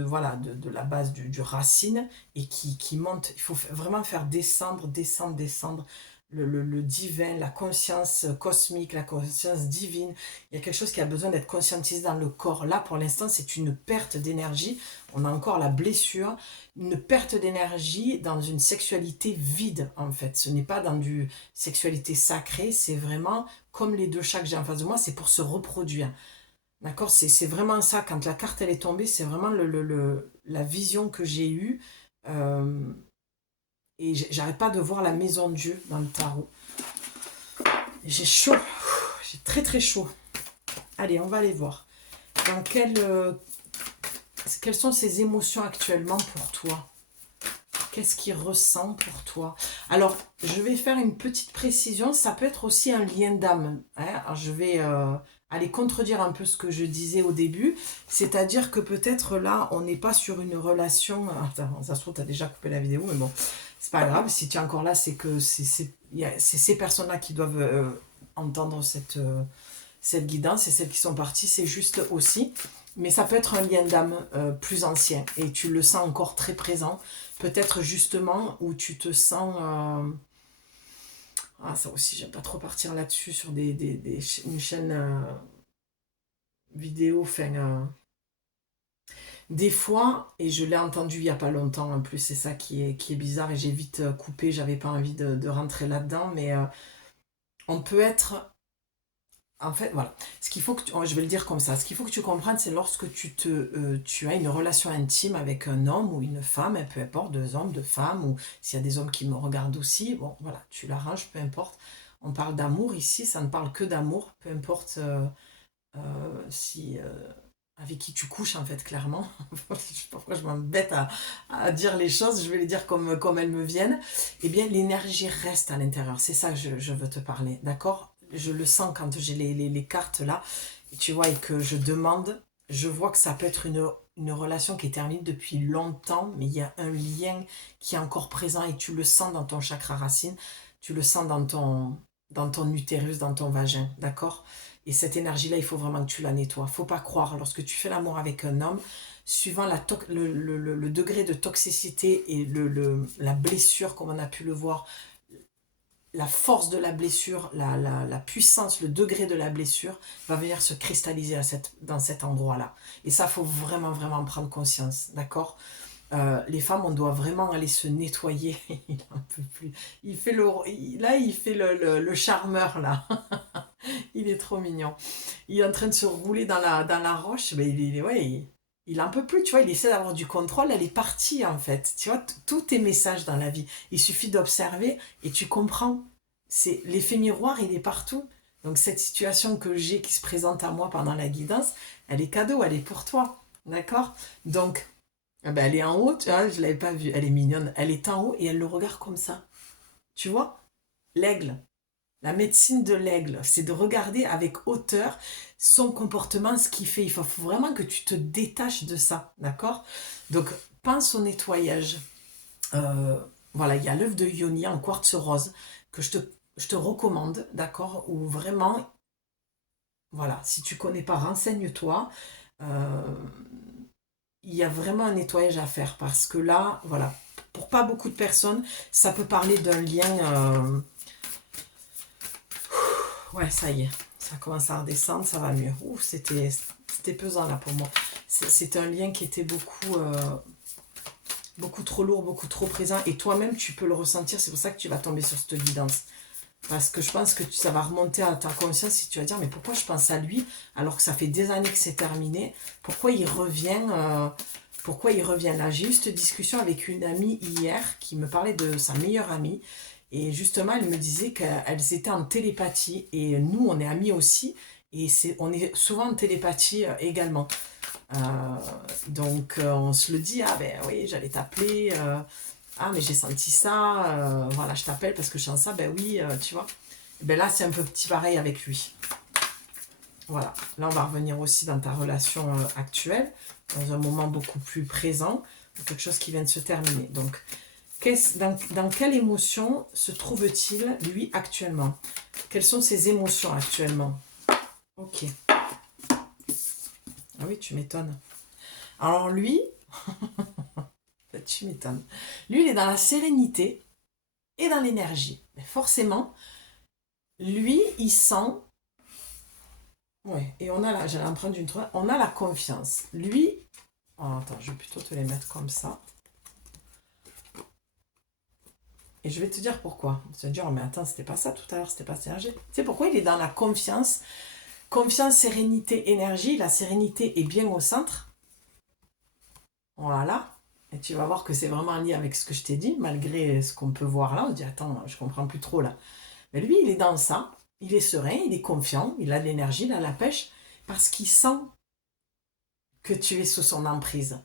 voilà, de la base du racine et qui monte. Il faut vraiment faire descendre, descendre, descendre le divin, la conscience cosmique, la conscience divine. Il y a quelque chose qui a besoin d'être conscientisé dans le corps. Là, pour l'instant, c'est une perte d'énergie. On a encore la blessure, une perte d'énergie dans une sexualité vide, en fait. Ce n'est pas dans du sexualité sacrée, c'est vraiment comme les deux chats que j'ai en face de moi, c'est pour se reproduire. D'accord, c'est vraiment ça. Quand la carte elle est tombée, c'est vraiment la vision que j'ai eue. Euh, et j'arrête pas de voir la maison de Dieu dans le tarot. J'ai chaud. J'ai très très chaud. Allez, on va aller voir. Dans quelles sont ces émotions actuellement pour toi? Qu'est-ce qu'il ressent pour toi? Alors, je vais faire une petite précision. Ça peut être aussi un lien d'âme. Hein. Alors, je vais aller contredire un peu ce que je disais au début. C'est-à-dire que peut-être là, on n'est pas sur une relation... Attends, ça se trouve, tu as déjà coupé la vidéo, mais bon, c'est pas grave. Si tu es encore là, c'est que c'est ces personnes-là qui doivent entendre cette guidance. Et celles qui sont parties, c'est juste aussi. Mais ça peut être un lien d'âme plus ancien. Et tu le sens encore très présent. Peut-être justement où tu te sens... Ah, ça aussi, j'aime pas trop partir là-dessus sur une chaîne vidéo. Enfin, des fois, et je l'ai entendu il y a pas longtemps en plus, c'est ça qui est bizarre et j'ai vite coupé, j'avais pas envie de rentrer là-dedans, mais on peut être en fait, voilà. Ce qu'il faut que je vais le dire comme ça. Ce qu'il faut que tu comprennes, c'est lorsque tu as une relation intime avec un homme ou une femme, hein, peu importe, deux hommes, deux femmes, ou s'il y a des hommes qui me regardent aussi, bon, voilà, tu l'arranges, peu importe. On parle d'amour ici, ça ne parle que d'amour, peu importe si avec qui tu couches en fait, clairement. Je sais pas pourquoi je m'embête à dire les choses, je vais les dire comme elles me viennent. Eh bien, l'énergie reste à l'intérieur. C'est ça que je veux te parler, d'accord? Je le sens quand j'ai les cartes là, et tu vois, et que je demande, je vois que ça peut être une relation qui est terminée depuis longtemps, mais il y a un lien qui est encore présent et tu le sens dans ton chakra racine, tu le sens dans ton utérus, dans ton vagin, d'accord? Et cette énergie-là, il faut vraiment que tu la nettoies. Faut pas croire, lorsque tu fais l'amour avec un homme, suivant le degré de toxicité et la blessure, comme on a pu le voir, la force de la blessure, la puissance, le degré de la blessure va venir se cristalliser dans cet endroit-là. Et ça, faut vraiment, vraiment prendre conscience, d'accord? Les femmes, on doit vraiment aller se nettoyer. Il en peut plus. Il fait le charmeur, là. Il est trop mignon. Il est en train de se rouler dans la roche. Mais ouais, il en peut plus, tu vois. Il essaie d'avoir du contrôle. Elle est partie, en fait. Tu vois, tout est message dans la vie. Il suffit d'observer et tu comprends. C'est l'effet miroir, il est partout. Donc, cette situation que j'ai qui se présente à moi pendant la guidance, elle est cadeau, elle est pour toi. D'accord? Donc, ah ben, elle est en haut, tu vois, je ne l'avais pas vue. Elle est mignonne. Elle est en haut et elle le regarde comme ça. Tu vois? L'aigle. La médecine de l'aigle, c'est de regarder avec hauteur son comportement, ce qu'il fait. Il faut vraiment que tu te détaches de ça, d'accord? Donc, pense au nettoyage. Euh, voilà, il y a l'œuf de Yoni en quartz rose que je te recommande, d'accord? Ou vraiment, voilà, si tu connais pas, renseigne-toi. Euh, il y a vraiment un nettoyage à faire parce que là, voilà, pour pas beaucoup de personnes, ça peut parler d'un lien... Ouais, ça y est. Ça commence à redescendre, ça va mieux. Ouh, c'était pesant là pour moi. C'est un lien qui était beaucoup trop lourd, beaucoup trop présent. Et toi-même, tu peux le ressentir. C'est pour ça que tu vas tomber sur cette guidance. Parce que je pense que ça va remonter à ta conscience et tu vas dire, mais pourquoi je pense à lui alors que ça fait des années que c'est terminé? Pourquoi il revient pourquoi il revient là? J'ai eu cette discussion avec une amie hier qui me parlait de sa meilleure amie. Et justement, elle me disait qu'elles étaient en télépathie. Et nous, on est amis aussi. Et on est souvent en télépathie également. Euh, donc, on se le dit, ah ben oui, j'allais t'appeler. Ah, mais j'ai senti ça. Voilà, je t'appelle parce que je sens ça. Ben oui, tu vois. Et ben là, c'est un peu petit pareil avec lui. Voilà. Là, on va revenir aussi dans ta relation actuelle, dans un moment beaucoup plus présent, quelque chose qui vient de se terminer. Donc, dans quelle émotion se trouve-t-il, lui, actuellement? Quelles sont ses émotions actuellement? Ok. Ah oui, tu m'étonnes. Alors lui, tu m'étonnes. Lui, il est dans la sérénité et dans l'énergie. Mais forcément, lui, il sent... Ouais, et on a là, j'allais en prendre une troisième. On a la confiance. Lui... Oh, attends, je vais plutôt te les mettre comme ça. Et je vais te dire pourquoi. Tu vas te dire, oh, mais attends, c'était pas ça tout à l'heure, c'était pas ça. Tu sais pourquoi il est dans la confiance? Confiance, sérénité, énergie. La sérénité est bien au centre. Voilà. Et tu vas voir que c'est vraiment lié avec ce que je t'ai dit, malgré ce qu'on peut voir là. On se dit, attends, je comprends plus trop là. Mais lui, il est dans ça. Il est serein, il est confiant, il a de l'énergie, il a la pêche, parce qu'il sent que tu es sous son emprise.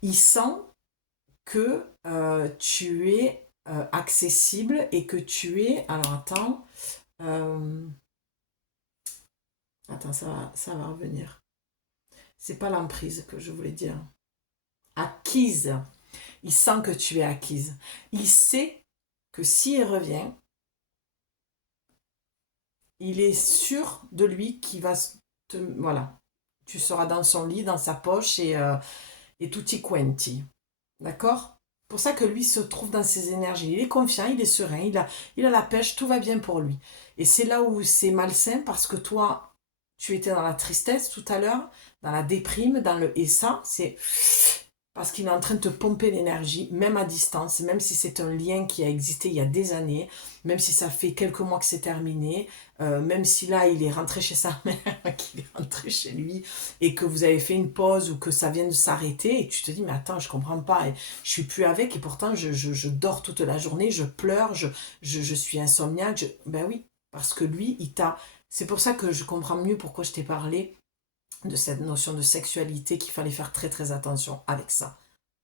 Il sent que tu es accessible et que tu es... Alors, attends. Attends, ça va revenir. C'est pas l'emprise que je voulais dire. Acquise. Il sent que tu es acquise. Il sait que s'il revient, il est sûr de lui qu'il va te... Voilà. Tu seras dans son lit, dans sa poche et tutti quanti. D'accord? C'est pour ça que lui se trouve dans ses énergies. Il est confiant, il est serein, il a la pêche, tout va bien pour lui. Et c'est là où c'est malsain parce que toi, tu étais dans la tristesse tout à l'heure, dans la déprime, et ça, c'est parce qu'il est en train de te pomper l'énergie, même à distance, même si c'est un lien qui a existé il y a des années, même si ça fait quelques mois que c'est terminé, même si là il est rentré chez sa mère, qu'il est rentré chez lui, et que vous avez fait une pause ou que ça vient de s'arrêter, et tu te dis mais attends, je comprends pas, et je suis plus avec, et pourtant je dors toute la journée, je pleure, je suis insomniaque, ben oui, parce que lui, il t'a... C'est pour ça que je comprends mieux pourquoi je t'ai parlé de cette notion de sexualité, qu'il fallait faire très très attention avec ça.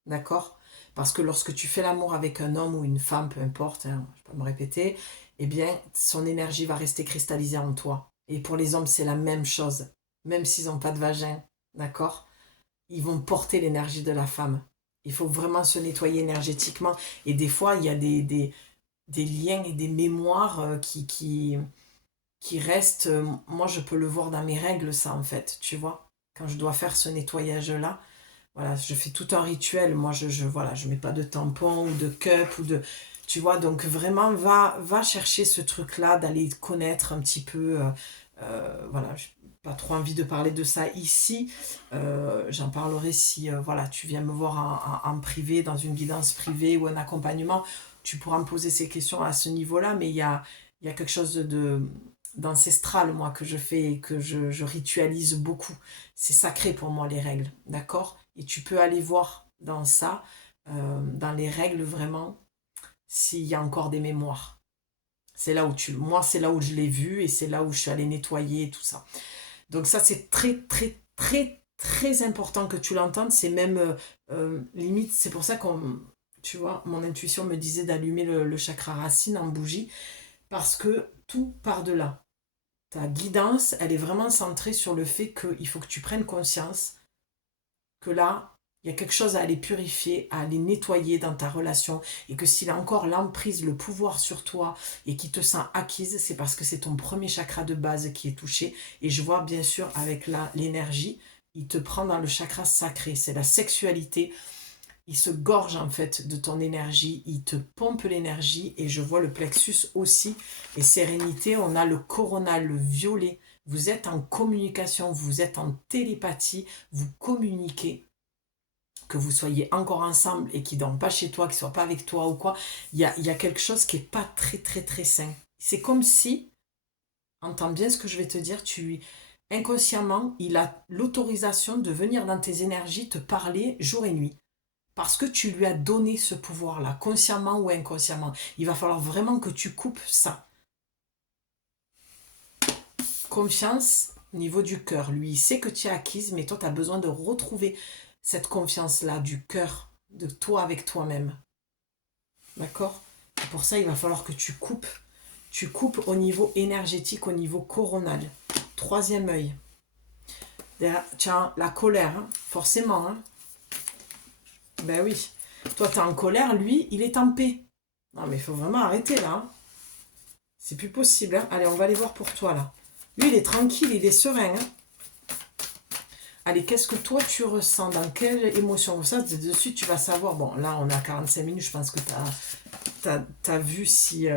D'accord? Parce que lorsque tu fais l'amour avec un homme ou une femme, peu importe, hein, je ne vais pas me répéter, eh bien, son énergie va rester cristallisée en toi. Et pour les hommes, c'est la même chose. Même s'ils n'ont pas de vagin, d'accord? Ils vont porter l'énergie de la femme. Il faut vraiment se nettoyer énergétiquement. Et des fois, il y a des liens et des mémoires qui reste, moi je peux le voir dans mes règles ça en fait, tu vois, quand je dois faire ce nettoyage là, voilà, je fais tout un rituel, moi voilà, je mets pas de tampon ou de cup ou de, tu vois, donc vraiment va chercher ce truc là, d'aller connaître un petit peu, voilà, j'ai pas trop envie de parler de ça ici, j'en parlerai si voilà, tu viens me voir en privé, dans une guidance privée ou un accompagnement, tu pourras me poser ces questions à ce niveau là, mais il y a quelque chose d'ancestral, moi, que je fais et que je ritualise beaucoup. C'est sacré pour moi, les règles, d'accord? Et tu peux aller voir dans ça, dans les règles, vraiment, s'il y a encore des mémoires. C'est là où moi, c'est là où je l'ai vu et c'est là où je suis allée nettoyer et tout ça. Donc ça, c'est très, très, très, très important que tu l'entendes. C'est même, limite, c'est pour ça tu vois, mon intuition me disait d'allumer le chakra racine en bougie, parce que tout part de là. Ta guidance, elle est vraiment centrée sur le fait qu'il faut que tu prennes conscience que là, il y a quelque chose à aller purifier, à aller nettoyer dans ta relation, et que s'il a encore l'emprise, le pouvoir sur toi, et qui te sent acquise, c'est parce que c'est ton premier chakra de base qui est touché. Et je vois bien sûr avec l'énergie, il te prend dans le chakra sacré, c'est la sexualité. il se gorge en fait de ton énergie, il te pompe l'énergie et je vois le plexus aussi. Et sérénité, on a le coronal, le violet. Vous êtes en communication, vous êtes en télépathie, vous communiquez. Que vous soyez encore ensemble et qu'ils ne dorment pas chez toi, qu'ils ne soient pas avec toi ou quoi, il y a quelque chose qui n'est pas très très très sain. C'est comme si, entends bien ce que je vais te dire, inconsciemment, il a l'autorisation de venir dans tes énergies te parler jour et nuit. Parce que tu lui as donné ce pouvoir-là, consciemment ou inconsciemment. Il va falloir vraiment que tu coupes ça. Confiance au niveau du cœur. Lui, il sait que tu es acquise, mais toi, tu as besoin de retrouver cette confiance-là du cœur, de toi avec toi-même. D'accord? Et pour ça, il va falloir que tu coupes. Tu coupes au niveau énergétique, au niveau coronal. Troisième œil. Tiens, la colère, hein, forcément. Hein. Ben oui. Toi, tu es en colère, lui, il est en paix. Non, mais il faut vraiment arrêter là. Hein. C'est plus possible. Hein. Allez, on va aller voir pour toi là. Lui, il est tranquille, il est serein. Hein. Allez, qu'est-ce que toi tu ressens? Dans quelle émotion? Ça, de suite, tu vas savoir. Bon, là, on a 45 minutes. Je pense que tu as vu si...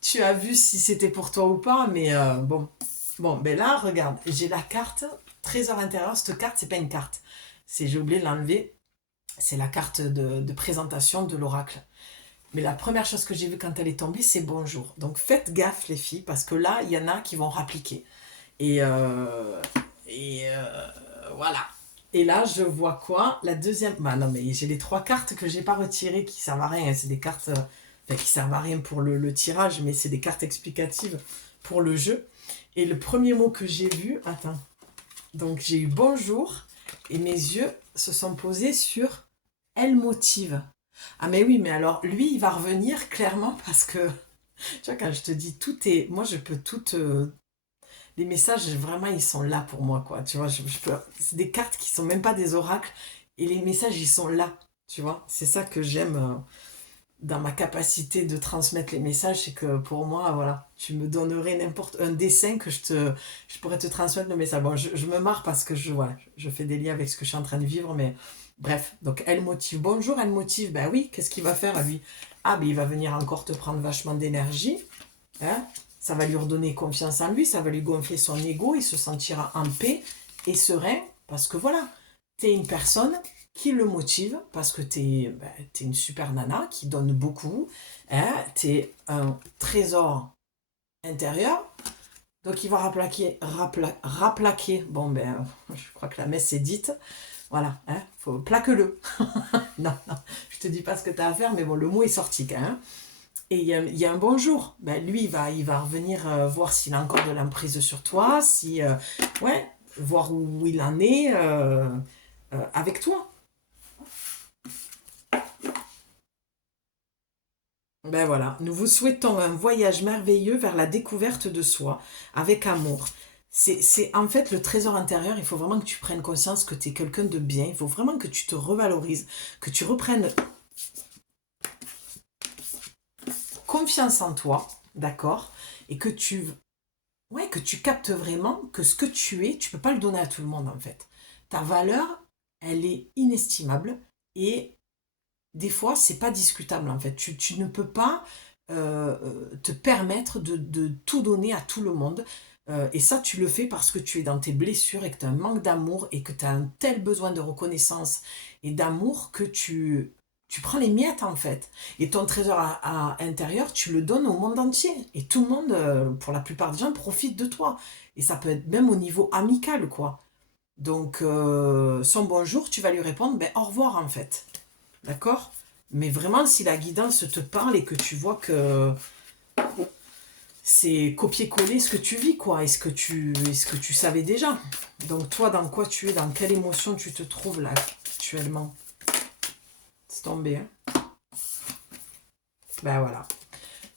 tu as vu si c'était pour toi ou pas. Mais bon. Bon, ben là, regarde. J'ai la carte Trésor intérieur. Cette carte, c'est pas une carte. J'ai oublié de l'enlever. C'est la carte de présentation de l'oracle. Mais la première chose que j'ai vue quand elle est tombée, c'est bonjour. Donc faites gaffe les filles, parce que là, il y en a qui vont rappliquer. Et voilà. Et là, je vois quoi? La deuxième... Bah non, mais j'ai les trois cartes que j'ai pas retirées qui servent à rien. C'est des cartes qui servent à rien pour le tirage, mais c'est des cartes explicatives pour le jeu. Et le premier mot que j'ai vu... Attends. Donc j'ai eu bonjour et mes yeux se sont posés sur elle motive. Ah mais oui, mais alors lui, il va revenir clairement parce que... Tu vois, quand je te dis tout est... Moi, je peux tout... Les messages, vraiment, ils sont là pour moi, quoi. Tu vois, je peux... c'est des cartes qui sont même pas des oracles. Et les messages, ils sont là. Tu vois, c'est ça que j'aime dans ma capacité de transmettre les messages. C'est que pour moi, voilà, tu me donnerais n'importe un dessin que je pourrais te transmettre le message. Bon, je me marre parce que voilà, je fais des liens avec ce que je suis en train de vivre, mais bref. Donc, elle motive. Bonjour, elle motive. Ben oui, qu'est-ce qu'il va faire à lui? Ah, ben il va venir encore te prendre vachement d'énergie. Hein? Ça va lui redonner confiance en lui, ça va lui gonfler son ego, il se sentira en paix et serein parce que voilà, tu es une personne qui le motive parce que tu es, une super nana qui donne beaucoup, hein? Tu es un trésor intérieur, donc il va raplaquer. Bon, ben, je crois que la messe est dite. Voilà, hein, plaque-le. Non, non, je te dis pas ce que tu as à faire, mais bon, le mot est sorti quand même. Et il y a un bonjour. Ben, lui, il va revenir voir s'il a encore de l'emprise sur toi, ouais, voir où il en est avec toi. Ben voilà, nous vous souhaitons un voyage merveilleux vers la découverte de soi, avec amour. C'est en fait le trésor intérieur, il faut vraiment que tu prennes conscience que tu es quelqu'un de bien, il faut vraiment que tu te revalorises, que tu reprennes confiance en toi, d'accord? Et que tu captes vraiment que ce que tu es, tu peux pas le donner à tout le monde en fait. Ta valeur, elle est inestimable et des fois, c'est pas discutable en fait. Tu ne peux pas te permettre de tout donner à tout le monde. Et ça, tu le fais parce que tu es dans tes blessures et que tu as un manque d'amour et que tu as un tel besoin de reconnaissance et d'amour que tu prends les miettes en fait. Et ton trésor à intérieur, tu le donnes au monde entier. Et tout le monde, pour la plupart des gens, profite de toi. Et ça peut être même au niveau amical, quoi. Donc, son bonjour, tu vas lui répondre, ben, au revoir en fait. D'accord? Mais vraiment, si la guidance te parle et que tu vois que c'est copier-coller ce que tu vis, quoi, est-ce que tu savais déjà? Donc toi, dans quoi tu es, dans quelle émotion tu te trouves là, actuellement? C'est tombé, hein? Ben voilà.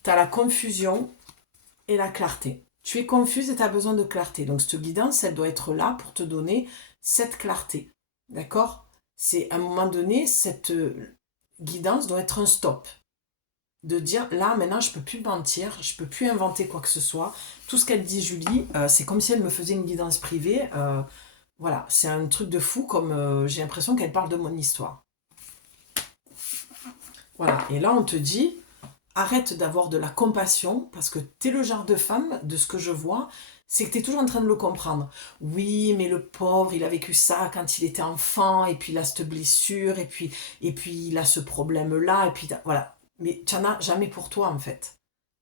Tu as la confusion et la clarté. Tu es confuse et tu as besoin de clarté. Donc cette guidance, elle doit être là pour te donner cette clarté. D'accord? C'est à un moment donné, cette guidance doit être un stop. De dire, là, maintenant, je peux plus mentir, je peux plus inventer quoi que ce soit. Tout ce qu'elle dit, Julie, c'est comme si elle me faisait une guidance privée. Voilà, c'est un truc de fou, comme j'ai l'impression qu'elle parle de mon histoire. Voilà, et là on te dit, arrête d'avoir de la compassion, parce que tu es le genre de femme, de ce que je vois, c'est que tu es toujours en train de le comprendre. Oui, mais le pauvre, il a vécu ça quand il était enfant, et puis il a cette blessure, et puis il a ce problème-là, et puis voilà. Mais tu n'en as jamais pour toi, en fait.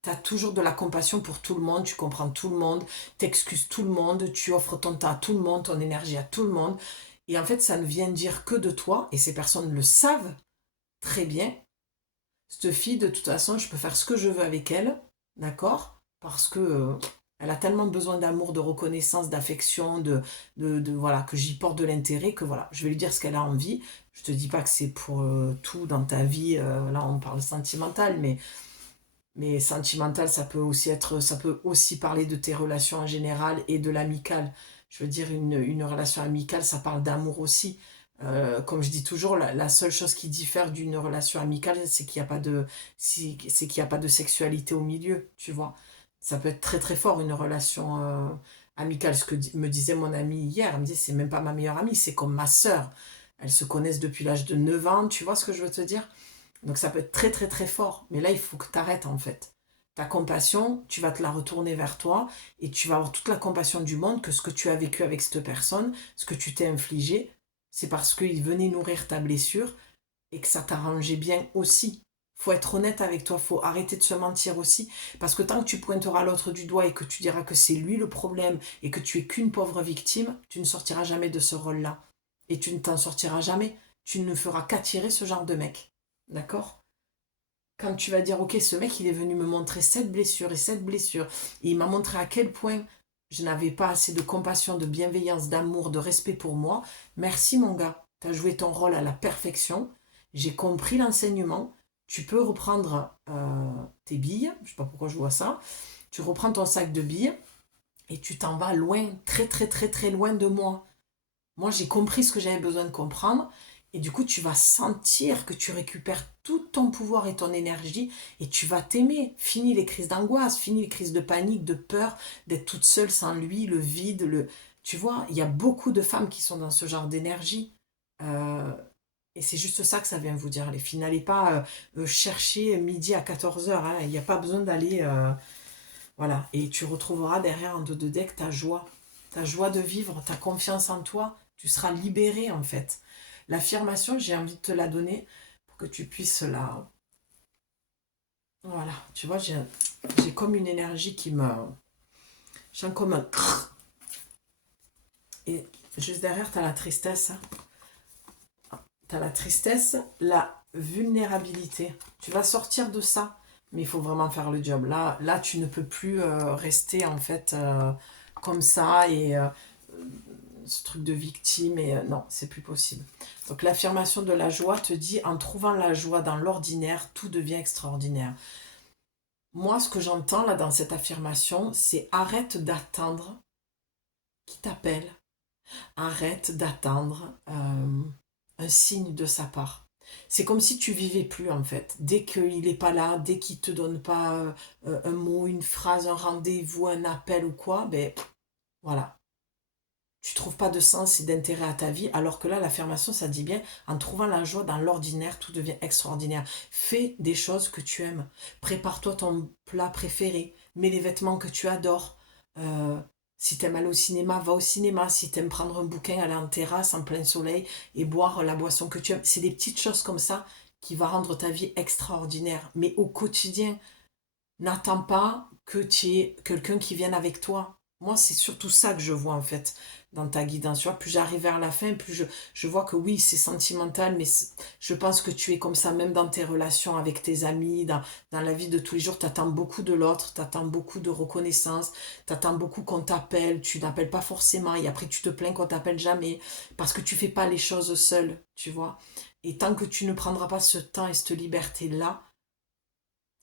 Tu as toujours de la compassion pour tout le monde, tu comprends tout le monde, tu excuses tout le monde, tu offres ton temps à tout le monde, ton énergie à tout le monde. Et en fait, ça ne vient dire que de toi, et ces personnes le savent très bien. Cette fille, de toute façon, je peux faire ce que je veux avec elle, d'accord? Parce que elle a tellement besoin d'amour, de reconnaissance, d'affection, voilà, que j'y porte de l'intérêt, que voilà, je vais lui dire ce qu'elle a envie. Je te dis pas que c'est pour tout dans ta vie, là on parle sentimental, mais sentimental, ça peut aussi parler de tes relations en général et de l'amical. Je veux dire, une relation amicale, ça parle d'amour aussi. Comme je dis toujours, la seule chose qui diffère d'une relation amicale, c'est qu'il n'y a pas de, c'est qu'il y a pas de sexualité au milieu, tu vois. Ça peut être très très fort une relation amicale. Ce que me disait mon amie hier, elle me disait, c'est même pas ma meilleure amie, c'est comme ma sœur. Elles se connaissent depuis l'âge de 9 ans, tu vois ce que je veux te dire? Donc ça peut être très très très fort. Mais là, il faut que tu arrêtes en fait. Ta compassion, tu vas te la retourner vers toi et tu vas avoir toute la compassion du monde que ce que tu as vécu avec cette personne, ce que tu t'es infligé, c'est parce qu'il venait nourrir ta blessure et que ça t'arrangeait bien aussi. Faut être honnête avec toi, faut arrêter de se mentir aussi. Parce que tant que tu pointeras l'autre du doigt et que tu diras que c'est lui le problème et que tu es qu'une pauvre victime, tu ne sortiras jamais de ce rôle-là. Et tu ne t'en sortiras jamais. Tu ne feras qu'attirer ce genre de mec. D'accord? Quand tu vas dire, ok, ce mec, il est venu me montrer cette blessure, et il m'a montré à quel point je n'avais pas assez de compassion, de bienveillance, d'amour, de respect pour moi. Merci, mon gars. Tu as joué ton rôle à la perfection. J'ai compris l'enseignement. Tu peux reprendre tes billes. Je ne sais pas pourquoi je vois ça. Tu reprends ton sac de billes et tu t'en vas loin, très, très, très, très loin de moi. Moi, j'ai compris ce que j'avais besoin de comprendre. Et du coup, tu vas sentir que tu récupères tout ton pouvoir et ton énergie et tu vas t'aimer. Fini les crises d'angoisse, fini les crises de panique, de peur, d'être toute seule sans lui, le vide. Tu vois, il y a beaucoup de femmes qui sont dans ce genre d'énergie. Euh, et c'est juste ça que ça vient vous dire, les filles. N'allez pas chercher midi à 14h. Hein. Il n'y a pas besoin d'aller... voilà. Et tu retrouveras derrière en deux de deck ta joie de vivre, ta confiance en toi. Tu seras libéré en fait. L'affirmation, j'ai envie de te la donner pour que tu puisses la... Voilà, tu vois, j'ai comme une énergie qui me... J'ai comme un... Et juste derrière, tu as la tristesse. Tu as la tristesse, la vulnérabilité. Tu vas sortir de ça, mais il faut vraiment faire le job. Là tu ne peux plus rester en fait comme ça et ce truc de victime et non, c'est plus possible. Donc l'affirmation de la joie te dit en trouvant la joie dans l'ordinaire, tout devient extraordinaire. Moi, ce que j'entends là dans cette affirmation, c'est arrête d'attendre qui t'appelle, arrête d'attendre un signe de sa part. C'est comme si tu vivais plus en fait. Dès qu'il n'est pas là, dès qu'il te donne pas un mot, une phrase, un rendez-vous, un appel ou quoi, ben voilà. Tu trouves pas de sens et d'intérêt à ta vie, alors que là, l'affirmation, ça dit bien, en trouvant la joie dans l'ordinaire, tout devient extraordinaire. Fais des choses que tu aimes. Prépare-toi ton plat préféré. Mets les vêtements que tu adores. Euh, si t'aimes aller au cinéma, va au cinéma. Si t'aimes prendre un bouquin, aller en terrasse, en plein soleil et boire la boisson que tu aimes. C'est des petites choses comme ça qui vont rendre ta vie extraordinaire. Mais au quotidien, n'attends pas que tu aies quelqu'un qui vienne avec toi. Moi, c'est surtout ça que je vois en fait dans ta guidance. Tu vois, plus j'arrive vers la fin, plus je vois que oui, c'est sentimental, mais je pense que tu es comme ça même dans tes relations avec tes amis, dans la vie de tous les jours. Tu attends beaucoup de l'autre, tu attends beaucoup de reconnaissance, tu attends beaucoup qu'on t'appelle, tu n'appelles pas forcément et après tu te plains qu'on t'appelle jamais parce que tu fais pas les choses seul, tu vois. Et tant que tu ne prendras pas ce temps et cette liberté-là,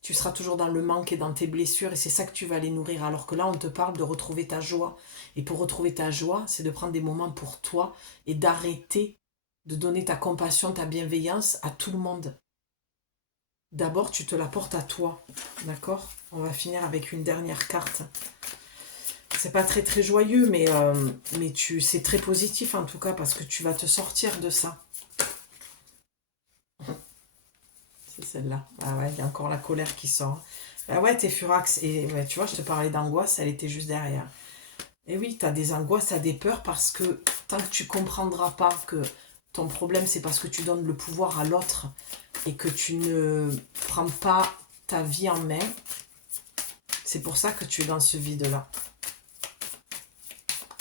tu seras toujours dans le manque et dans tes blessures et c'est ça que tu vas les nourrir. Alors que là, on te parle de retrouver ta joie. Et pour retrouver ta joie, c'est de prendre des moments pour toi et d'arrêter de donner ta compassion, ta bienveillance à tout le monde. D'abord, tu te la portes à toi. D'accord? On va finir avec une dernière carte. c'est pas très très joyeux, mais c'est très positif en tout cas, parce que tu vas te sortir de ça. C'est celle-là. Ah ouais, il y a encore la colère qui sort. Ah ouais, t'es furax. Et ouais, tu vois, je te parlais d'angoisse, elle était juste derrière. Et oui, tu as des angoisses, tu as des peurs, parce que tant que tu comprendras pas que ton problème, c'est parce que tu donnes le pouvoir à l'autre et que tu ne prends pas ta vie en main, c'est pour ça que tu es dans ce vide-là.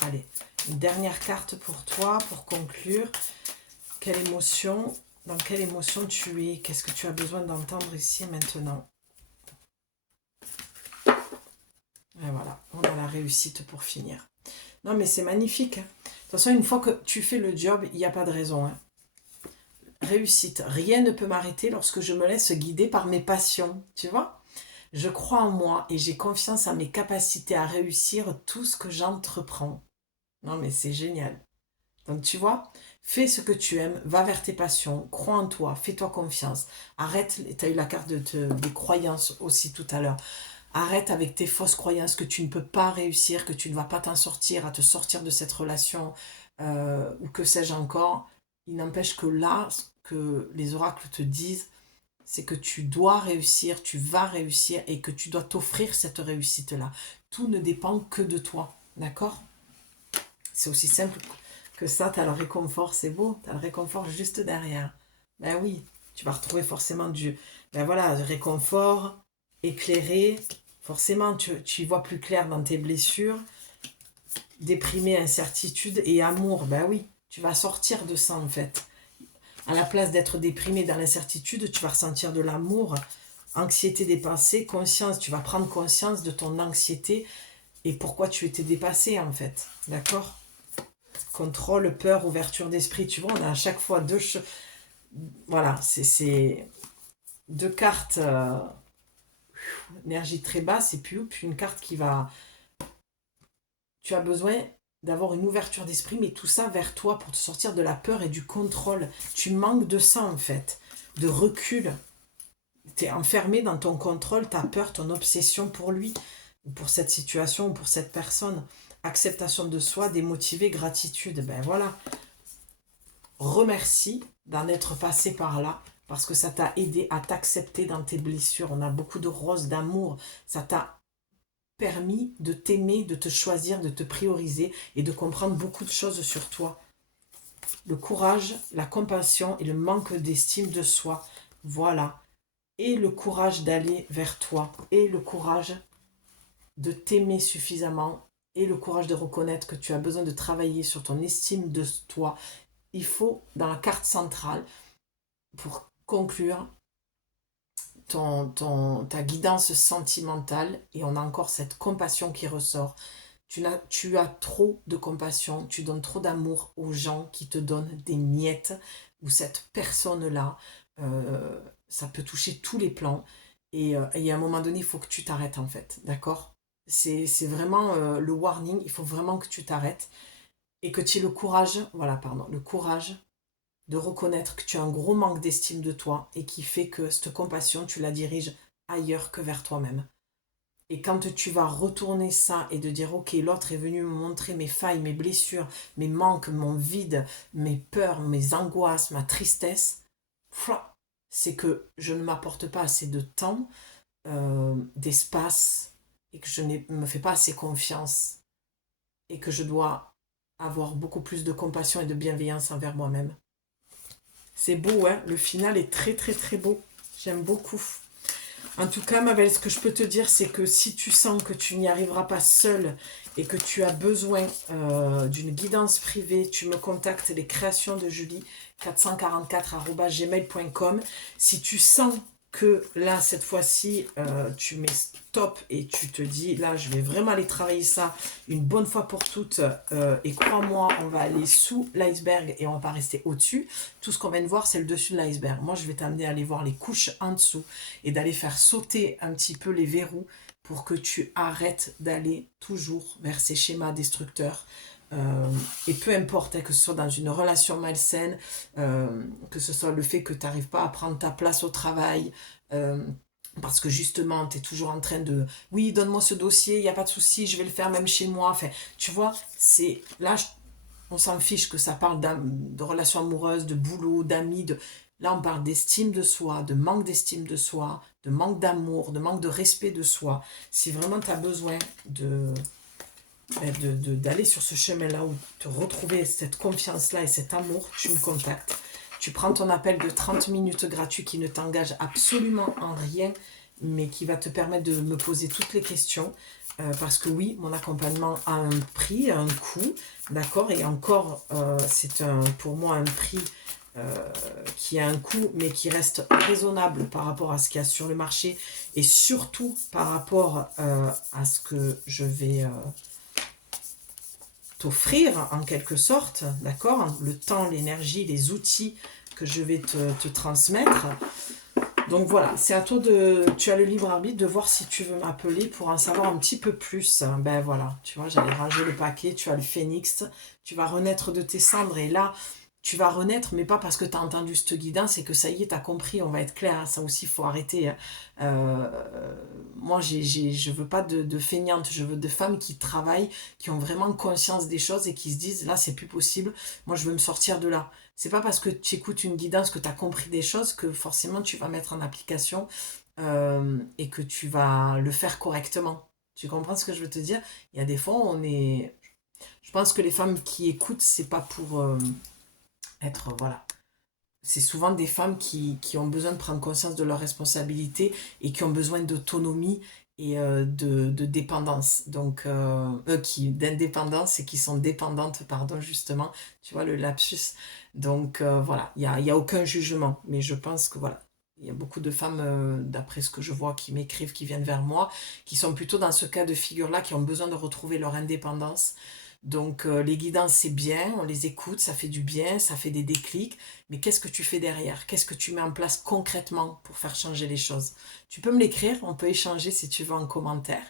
Allez, une dernière carte pour toi, pour conclure. Quelle émotion, dans quelle émotion tu es? Qu'est-ce que tu as besoin d'entendre ici et maintenant? Et voilà, on a la réussite pour finir. Non, mais c'est magnifique. De toute façon, une fois que tu fais le job, il n'y a pas de raison. Hein. Réussite. Rien ne peut m'arrêter lorsque je me laisse guider par mes passions. Tu vois? Je crois en moi et j'ai confiance en mes capacités à réussir tout ce que j'entreprends. Non, mais c'est génial. Donc, tu vois, fais ce que tu aimes, va vers tes passions, crois en toi, fais-toi confiance. Arrête, tu as eu la carte des croyances aussi tout à l'heure. Arrête avec tes fausses croyances que tu ne peux pas réussir, que tu ne vas pas t'en sortir, à te sortir de cette relation, ou que sais-je encore. Il n'empêche que là, ce que les oracles te disent, c'est que tu dois réussir, tu vas réussir et que tu dois t'offrir cette réussite-là. Tout ne dépend que de toi, d'accord? C'est aussi simple que ça, tu as le réconfort, c'est beau, tu as le réconfort juste derrière. Ben oui, tu vas retrouver forcément ben voilà, du réconfort, éclairé, forcément tu y vois plus clair dans tes blessures, déprimé, incertitude et amour, ben oui, tu vas sortir de ça en fait. À la place d'être déprimé dans l'incertitude, tu vas ressentir de l'amour, anxiété dépassée, conscience, tu vas prendre conscience de ton anxiété et pourquoi tu étais dépassé en fait, d'accord? Contrôle, peur, ouverture d'esprit, tu vois, on a à chaque fois voilà, c'est deux cartes énergie très basse et puis une carte qui va... Tu as besoin d'avoir une ouverture d'esprit, mais tout ça vers toi pour te sortir de la peur et du contrôle. Tu manques de ça en fait, de recul. Tu es enfermé dans ton contrôle, ta peur, ton obsession pour lui, ou pour cette situation, ou pour cette personne. Acceptation de soi, démotivé, gratitude. Ben voilà. Remercie d'en être passé par là, parce que ça t'a aidé à t'accepter dans tes blessures. On a beaucoup de roses, d'amour. Ça t'a permis de t'aimer, de te choisir, de te prioriser et de comprendre beaucoup de choses sur toi. Le courage, la compassion et le manque d'estime de soi. Voilà. Et le courage d'aller vers toi. Et le courage de t'aimer suffisamment. Et le courage de reconnaître que tu as besoin de travailler sur ton estime de toi. Il faut, dans la carte centrale, pour conclure, ta guidance sentimentale, et on a encore cette compassion qui ressort. Tu as trop de compassion, tu donnes trop d'amour aux gens qui te donnent des miettes, ou cette personne-là, ça peut toucher tous les plans, et à un moment donné, il faut que tu t'arrêtes en fait, d'accord? C'est vraiment le warning, il faut vraiment que tu t'arrêtes, et que tu aies le courage, voilà, pardon, le courage de reconnaître que tu as un gros manque d'estime de toi et qui fait que cette compassion, tu la diriges ailleurs que vers toi-même. Et quand tu vas retourner ça et de dire, ok, l'autre est venu me montrer mes failles, mes blessures, mes manques, mon vide, mes peurs, mes angoisses, ma tristesse, c'est que je ne m'apporte pas assez de temps, d'espace, et que je ne me fais pas assez confiance, et que je dois avoir beaucoup plus de compassion et de bienveillance envers moi-même. C'est beau, hein? Le final est très très très beau. J'aime beaucoup. En tout cas, ma belle, ce que je peux te dire, c'est que si tu sens que tu n'y arriveras pas seule et que tu as besoin d'une guidance privée, tu me contactes, les créations de Julie, 444@gmail.com. Si tu sens que là, cette fois-ci, tu mets stop et tu te dis, là, je vais vraiment aller travailler ça une bonne fois pour toutes. Et crois-moi, on va aller sous l'iceberg et on va pas rester au-dessus. Tout ce qu'on vient de voir, c'est le dessus de l'iceberg. Moi, je vais t'amener à aller voir les couches en dessous et d'aller faire sauter un petit peu les verrous pour que tu arrêtes d'aller toujours vers ces schémas destructeurs. Et peu importe, hein, que ce soit dans une relation malsaine, que ce soit le fait que tu n'arrives pas à prendre ta place au travail, parce que justement, tu es toujours en train de, oui, donne-moi ce dossier, il n'y a pas de souci, je vais le faire même chez moi. Enfin, tu vois, c'est là, on s'en fiche que ça parle de relations amoureuses, de boulot, d'amis, de... Là, on parle d'estime de soi, de manque d'estime de soi, de manque d'amour, de manque de respect de soi. Si vraiment tu as besoin d'aller sur ce chemin-là, ou de retrouver cette confiance-là et cet amour, tu me contactes. Tu prends ton appel de 30 minutes gratuit qui ne t'engage absolument en rien, mais qui va te permettre de me poser toutes les questions. Parce que oui, mon accompagnement a un prix, un coût, d'accord. Et encore, c'est pour moi un prix qui a un coût, mais qui reste raisonnable par rapport à ce qu'il y a sur le marché. Et surtout par rapport à ce que je vais t'offrir en quelque sorte, d'accord. Le temps, l'énergie, les outils que je vais te transmettre. Donc voilà, c'est à toi de... Tu as le libre arbitre de voir si tu veux m'appeler pour en savoir un petit peu plus. Ben voilà, tu vois, j'allais ranger le paquet, tu as le phénix, tu vas renaître de tes cendres et là, tu vas renaître, mais pas parce que tu as entendu cette guidance, c'est que ça y est, tu as compris, on va être clair, hein, ça aussi, il faut arrêter. Moi, je veux pas de feignantes, je veux de femmes qui travaillent, qui ont vraiment conscience des choses et qui se disent, là, c'est plus possible, moi, je veux me sortir de là. C'est pas parce que tu écoutes une guidance que tu as compris des choses que forcément tu vas mettre en application et que tu vas le faire correctement. Tu comprends ce que je veux te dire? Il y a des fois, on est... Je pense que les femmes qui écoutent, c'est pas pour être... Voilà. C'est souvent des femmes qui ont besoin de prendre conscience de leurs responsabilités et qui ont besoin d'autonomie et de dépendance. Donc, d'indépendance et qui sont dépendantes, pardon, justement. Tu vois, le lapsus. Donc, voilà, il y a aucun jugement. Mais je pense que, voilà, il y a beaucoup de femmes, d'après ce que je vois, qui m'écrivent, qui viennent vers moi, qui sont plutôt dans ce cas de figure-là, qui ont besoin de retrouver leur indépendance. Donc, les guidances, c'est bien, on les écoute, ça fait du bien, ça fait des déclics. Mais qu'est-ce que tu fais derrière? Qu'est-ce que tu mets en place concrètement pour faire changer les choses? Tu peux me l'écrire, on peut échanger si tu veux en commentaire.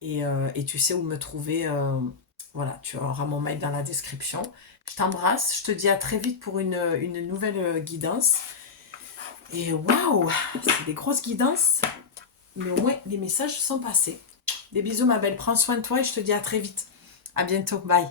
Et tu sais où me trouver. Voilà, tu auras mon mail dans la description. Je t'embrasse, je te dis à très vite pour une nouvelle guidance. Et waouh, c'est des grosses guidances, mais au moins les messages sont passés. Des bisous ma belle, prends soin de toi et je te dis à très vite. À bientôt, bye.